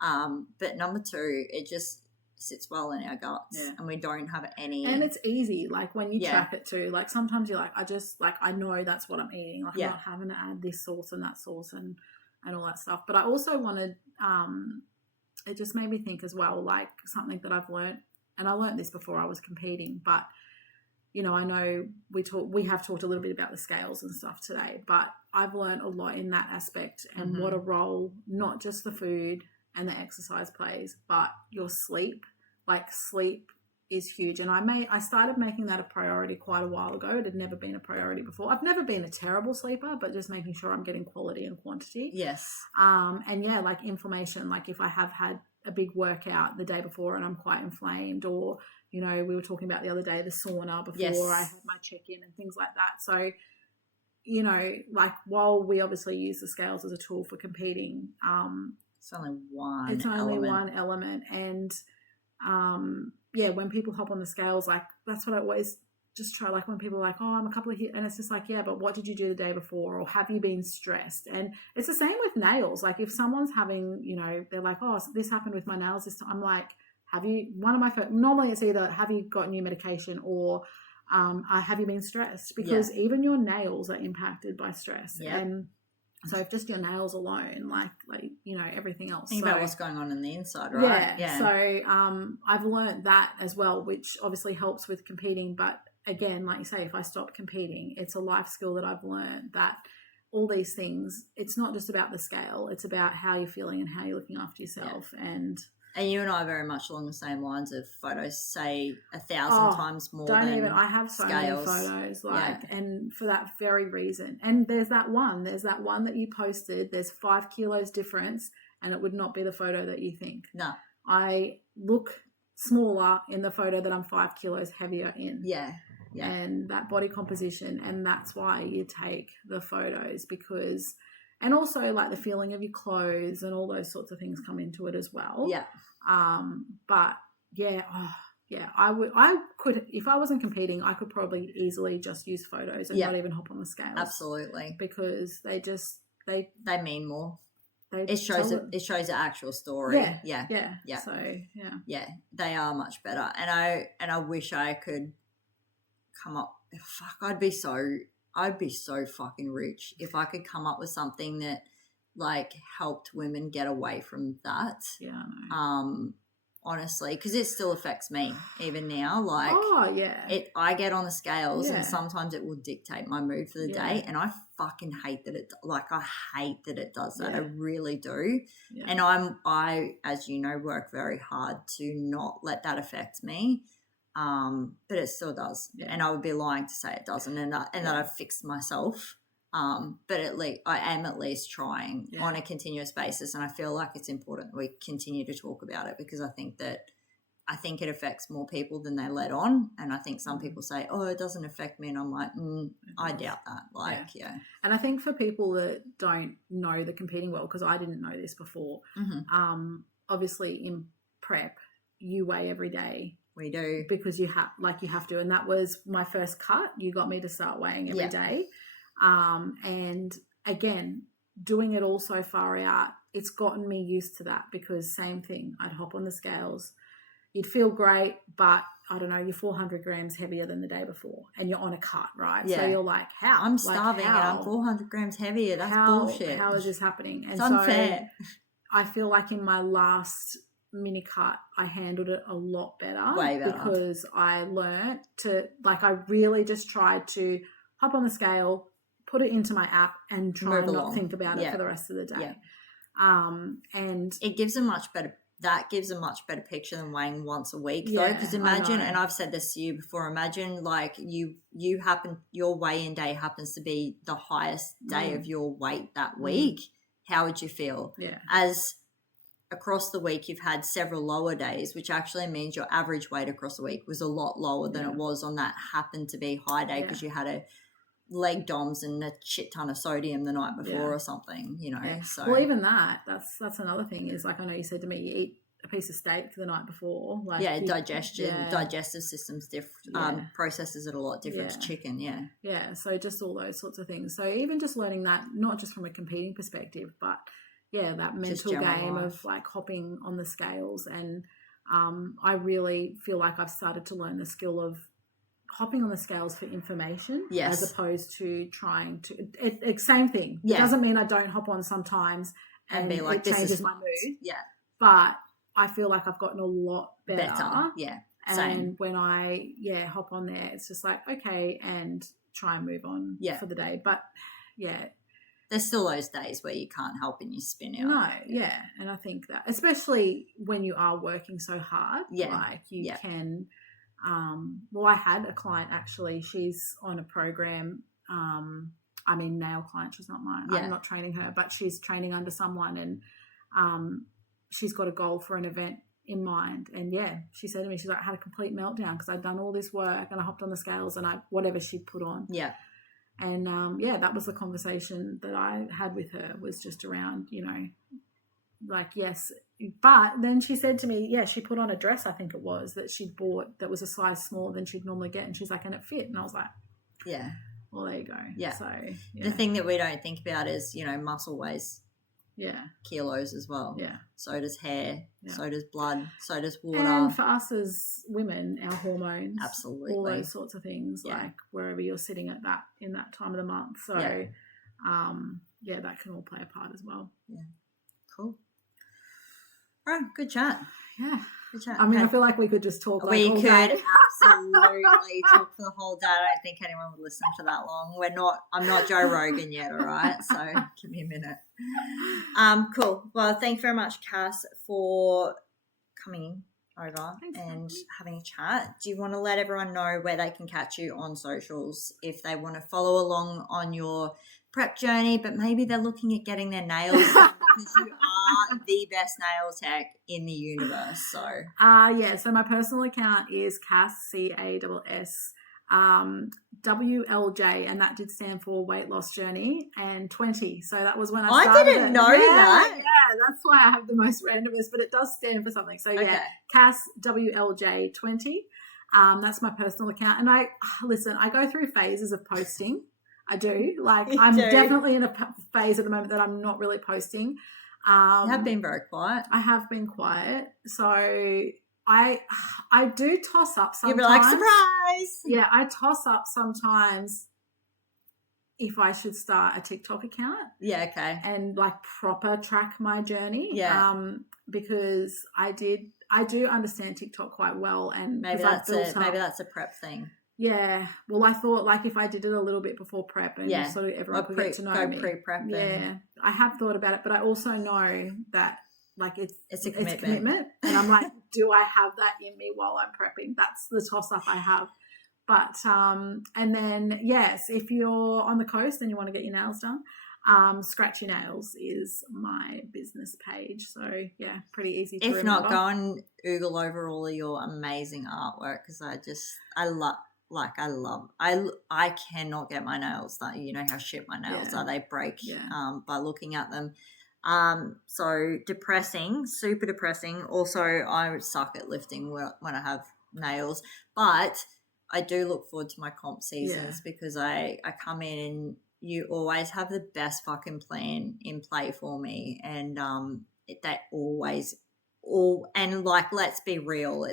But number two, it just sits well in our guts and we don't have any... And it's easy. Like when you track it too, like sometimes you're like, I know that's what I'm eating. Like I'm not having to add this sauce and that sauce and all that stuff. But I also wanted... it just made me think as well, like something that I've learned, and I learned this before I was competing, but... You know, I know we have talked a little bit about the scales and stuff today, but I've learned a lot in that aspect and what a role not just the food and the exercise plays, but your sleep. Like sleep is huge. And I started making that a priority quite a while ago. It had never been a priority before. I've never been a terrible sleeper, but just making sure I'm getting quality and quantity. Yes. And like inflammation, like if I have had a big workout the day before and I'm quite inflamed, or you know, we were talking about the other day, the sauna before I had my check-in and things like that. So, you know, like while we obviously use the scales as a tool for competing, it's only one element. And, when people hop on the scales, like that's what I always just try. Like when people are like, oh, I'm a couple of here, and it's just like, yeah, but what did you do the day before? Or have you been stressed? And it's the same with nails. Like if someone's having, you know, they're like, oh, this happened with my nails this time. I'm like, normally it's either have you got new medication or have you been stressed? Because even your nails are impacted by stress. And so if just your nails alone, like you know, everything else. Think about what's going on in the inside, right? Yeah. So I've learned that as well, which obviously helps with competing. But again, like you say, if I stop competing, it's a life skill that I've learned that all these things, it's not just about the scale. It's about how you're feeling and how you're looking after yourself. And you and I are very much along the same lines of photos say 1,000 times more than I have so scales. Many photos, and for that very reason. And there's that one that you posted, there's 5 kilos difference, and it would not be the photo that you think. No. I look smaller in the photo that I'm 5 kilos heavier in. Yeah. And that body composition, and that's why you take the photos, because... And also like the feeling of your clothes and all those sorts of things come into it as well. Yeah. But I could, if I wasn't competing, I could probably easily just use photos and not even hop on the scales. Absolutely. Because they mean more. It shows the actual story. Yeah. So they are much better. And I wish I could come up. Fuck, I'd be so fucking rich if I could come up with something that like helped women get away from that. Yeah, I know. Honestly, because it still affects me even now. Like, I get on the scales and sometimes it will dictate my mood for the day, and I fucking hate that I hate that it does that. I really do. Yeah. And I, as you know, work very hard to not let that affect me. But it still does, and I would be lying to say it doesn't, and that I've fixed myself. But at least I am at least trying on a continuous basis, and I feel like it's important that we continue to talk about it, because I think it affects more people than they let on, and I think some people say, "Oh, it doesn't affect me," and I'm like, I doubt that. And I think for people that don't know the competing world, because I didn't know this before, obviously in prep you weigh every day. We do. Because you have to. And that was my first cut. You got me to start weighing every day. And again, doing it all so far out, it's gotten me used to that, because same thing. I'd hop on the scales. you'd feel great, but I don't know, you're 400 grams heavier than the day before and you're on a cut, right? So you're like, how? I'm starving and I'm 400 grams heavier. That's bullshit. How is this happening? And it's unfair. So I feel like in my last mini cut, I handled it a lot better. Way better. Because I learned to, like, I really just tried to hop on the scale, put it into my app and try and not think about it for the rest of the day. And it gives a much better picture than weighing once a week though, because imagine, and I've said this to you before, imagine like your weigh-in day happens to be the highest day of your weight that week. How would you feel? As across the week you've had several lower days, which actually means your average weight across the week was a lot lower than it was on that happened to be high day because you had a leg DOMs and a shit ton of sodium the night before or something, you know. So well, even that's another thing is, like, I know you said to me you eat a piece of steak the night before, like digestive system's different, processes it a lot different to chicken. So just all those sorts of things. So even just learning that, not just from a competing perspective, but that mental game of like hopping on the scales, and I really feel like I've started to learn the skill of hopping on the scales for information as opposed to trying to same thing. It doesn't mean I don't hop on sometimes and be like, it changes my mood. But I feel like I've gotten a lot better. Same. And when I hop on there, it's just like, okay, and try and move on for the day. But there's still those days where you can't help and you spin out. No, and I think that, especially when you are working so hard, like you can. Well, I had a client actually. She's on a program. I mean, nail client. She's not mine. I'm not training her, but she's training under someone, and she's got a goal for an event in mind. And she said to me, she's like, I had a complete meltdown because I'd done all this work and I hopped on the scales and whatever she put on. And that was the conversation that I had with her, was just around, you know, like, yes. But then she said to me, she put on a dress, I think it was, that she'd bought that was a size smaller than she'd normally get. And she's like, and it fit. And I was like, well, there you go. So the thing that we don't think about is, you know, muscle weighs kilos as well. So does hair, so does blood, so does water. And for us as women, our hormones, absolutely, all those sorts of things, like wherever you're sitting at that in that time of the month. So that can all play a part as well. Cool. All right, good chat. Good chat. I mean, I feel like we could just talk. Like, we all could day. absolutely talk for the whole day. I don't think anyone would listen for that long. I'm not Joe Rogan yet, all right? So give me a minute. Cool. Well, thank you very much, Cass, for coming over and having a chat. Do you want to let everyone know where they can catch you on socials if they want to follow along on your prep journey, but maybe they're looking at getting their nails done because you are the best nail tech in the universe. So so my personal account is Cass, CASS, WLJ, and that did stand for weight loss journey, and 20. So that was when I started. I didn't know that. That's why I have the most randomness, but it does stand for something. So Cass, WLJ 20. That's my personal account, and I go through phases of posting. I do. Like, I'm definitely in a phase at the moment that I'm not really posting. You have been very quiet. I have been quiet. So I do toss up sometimes. You'll be like, surprise! Yeah, I toss up sometimes if I should start a TikTok account. Yeah, okay. And, like, proper track my journey. Yeah. Because I do understand TikTok quite well. And maybe that's a prep thing. Yeah. Well, I thought, like, if I did it a little bit before prep and sort of everyone could get to know me. Pre-prep. Yeah. I have thought about it, but I also know that, like, it's a commitment. It's a commitment. And I'm like, do I have that in me while I'm prepping? That's the toss-up I have. But, and then, yes, if you're on the coast and you want to get your nails done, Scratchy Nails is my business page. So, yeah, pretty easy to remember. If not, go and oogle over all of your amazing artwork, because I cannot get my nails done. You know how shit my nails are. They break by looking at them. So depressing, super depressing. Also, I suck at lifting when I have nails, but I do look forward to my comp seasons because I come in and you always have the best fucking plan in play for me, and they always and like, let's be real,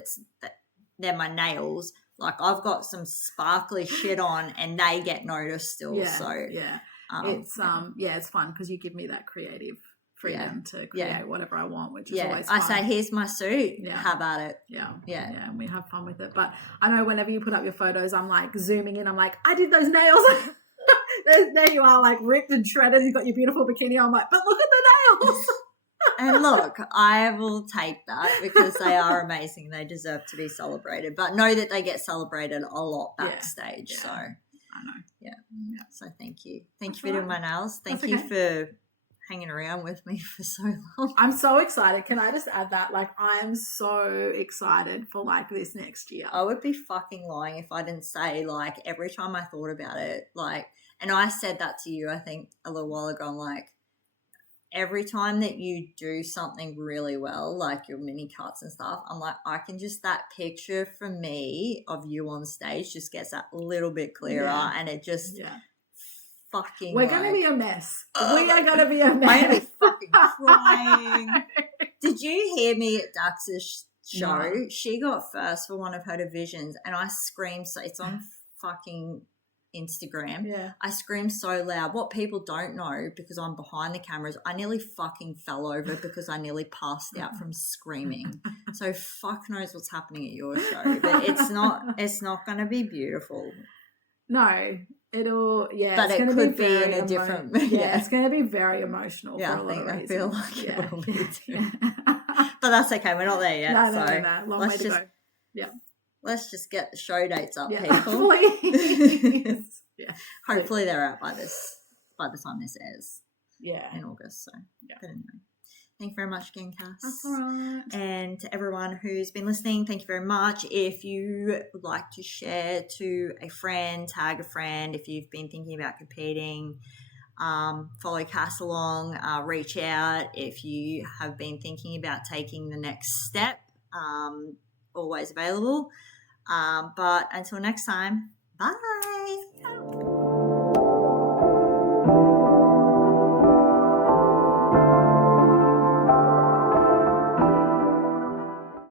they're my nails. Like, I've got some sparkly shit on and they get noticed still. Yeah, So yeah. It's fun because you give me that creative freedom to create whatever I want, which is always fun. I say, here's my suit. Yeah. How about it? Yeah. And we have fun with it. But I know whenever you put up your photos, I'm like zooming in. I'm like, I did those nails. there you are, like ripped and shredded. You've got your beautiful bikini. I'm like, but look at the nails. And look, I will take that because they are amazing. They deserve to be celebrated. But know that they get celebrated a lot backstage. Yeah. So I know. Yeah. So thank you. Thank That's you for doing my nails. Thank you for hanging around with me for so long. I'm so excited. Can I just add that? Like, I am so excited for like this next year. I would be fucking lying if I didn't say, like, every time I thought about it, like, and I said that to you, I think a little while ago, I'm like, every time that you do something really well, like your mini cuts and stuff, I'm like, I can just, that picture for me of you on stage just gets that little bit clearer and it just fucking we're going to be a mess. We are going to be a mess. I'm going to be fucking crying. Did you hear me at Dax's show? No. She got first for one of her divisions and I screamed, so it's on fucking Instagram. Yeah. I screamed so loud. What people don't know, because I'm behind the cameras, I nearly fucking fell over because I nearly passed out from screaming. So fuck knows what's happening at your show, but it's not going to be beautiful. No, it'll but it could be in a different. It's going to be very emotional. Yeah, for a lot of reasons. I feel like it will be too. But that's okay. We're not there yet. No. Long way to go. Yeah. Let's just get the show dates up, people. Please. Hopefully they're out by the time this airs. Yeah. In August. So, but anyway. Thank you very much again, Cass. That's all right. And to everyone who's been listening, thank you very much. If you would like to share to a friend, tag a friend, if you've been thinking about competing, follow Cass along, reach out. If you have been thinking about taking the next step, always available. But until next time, bye.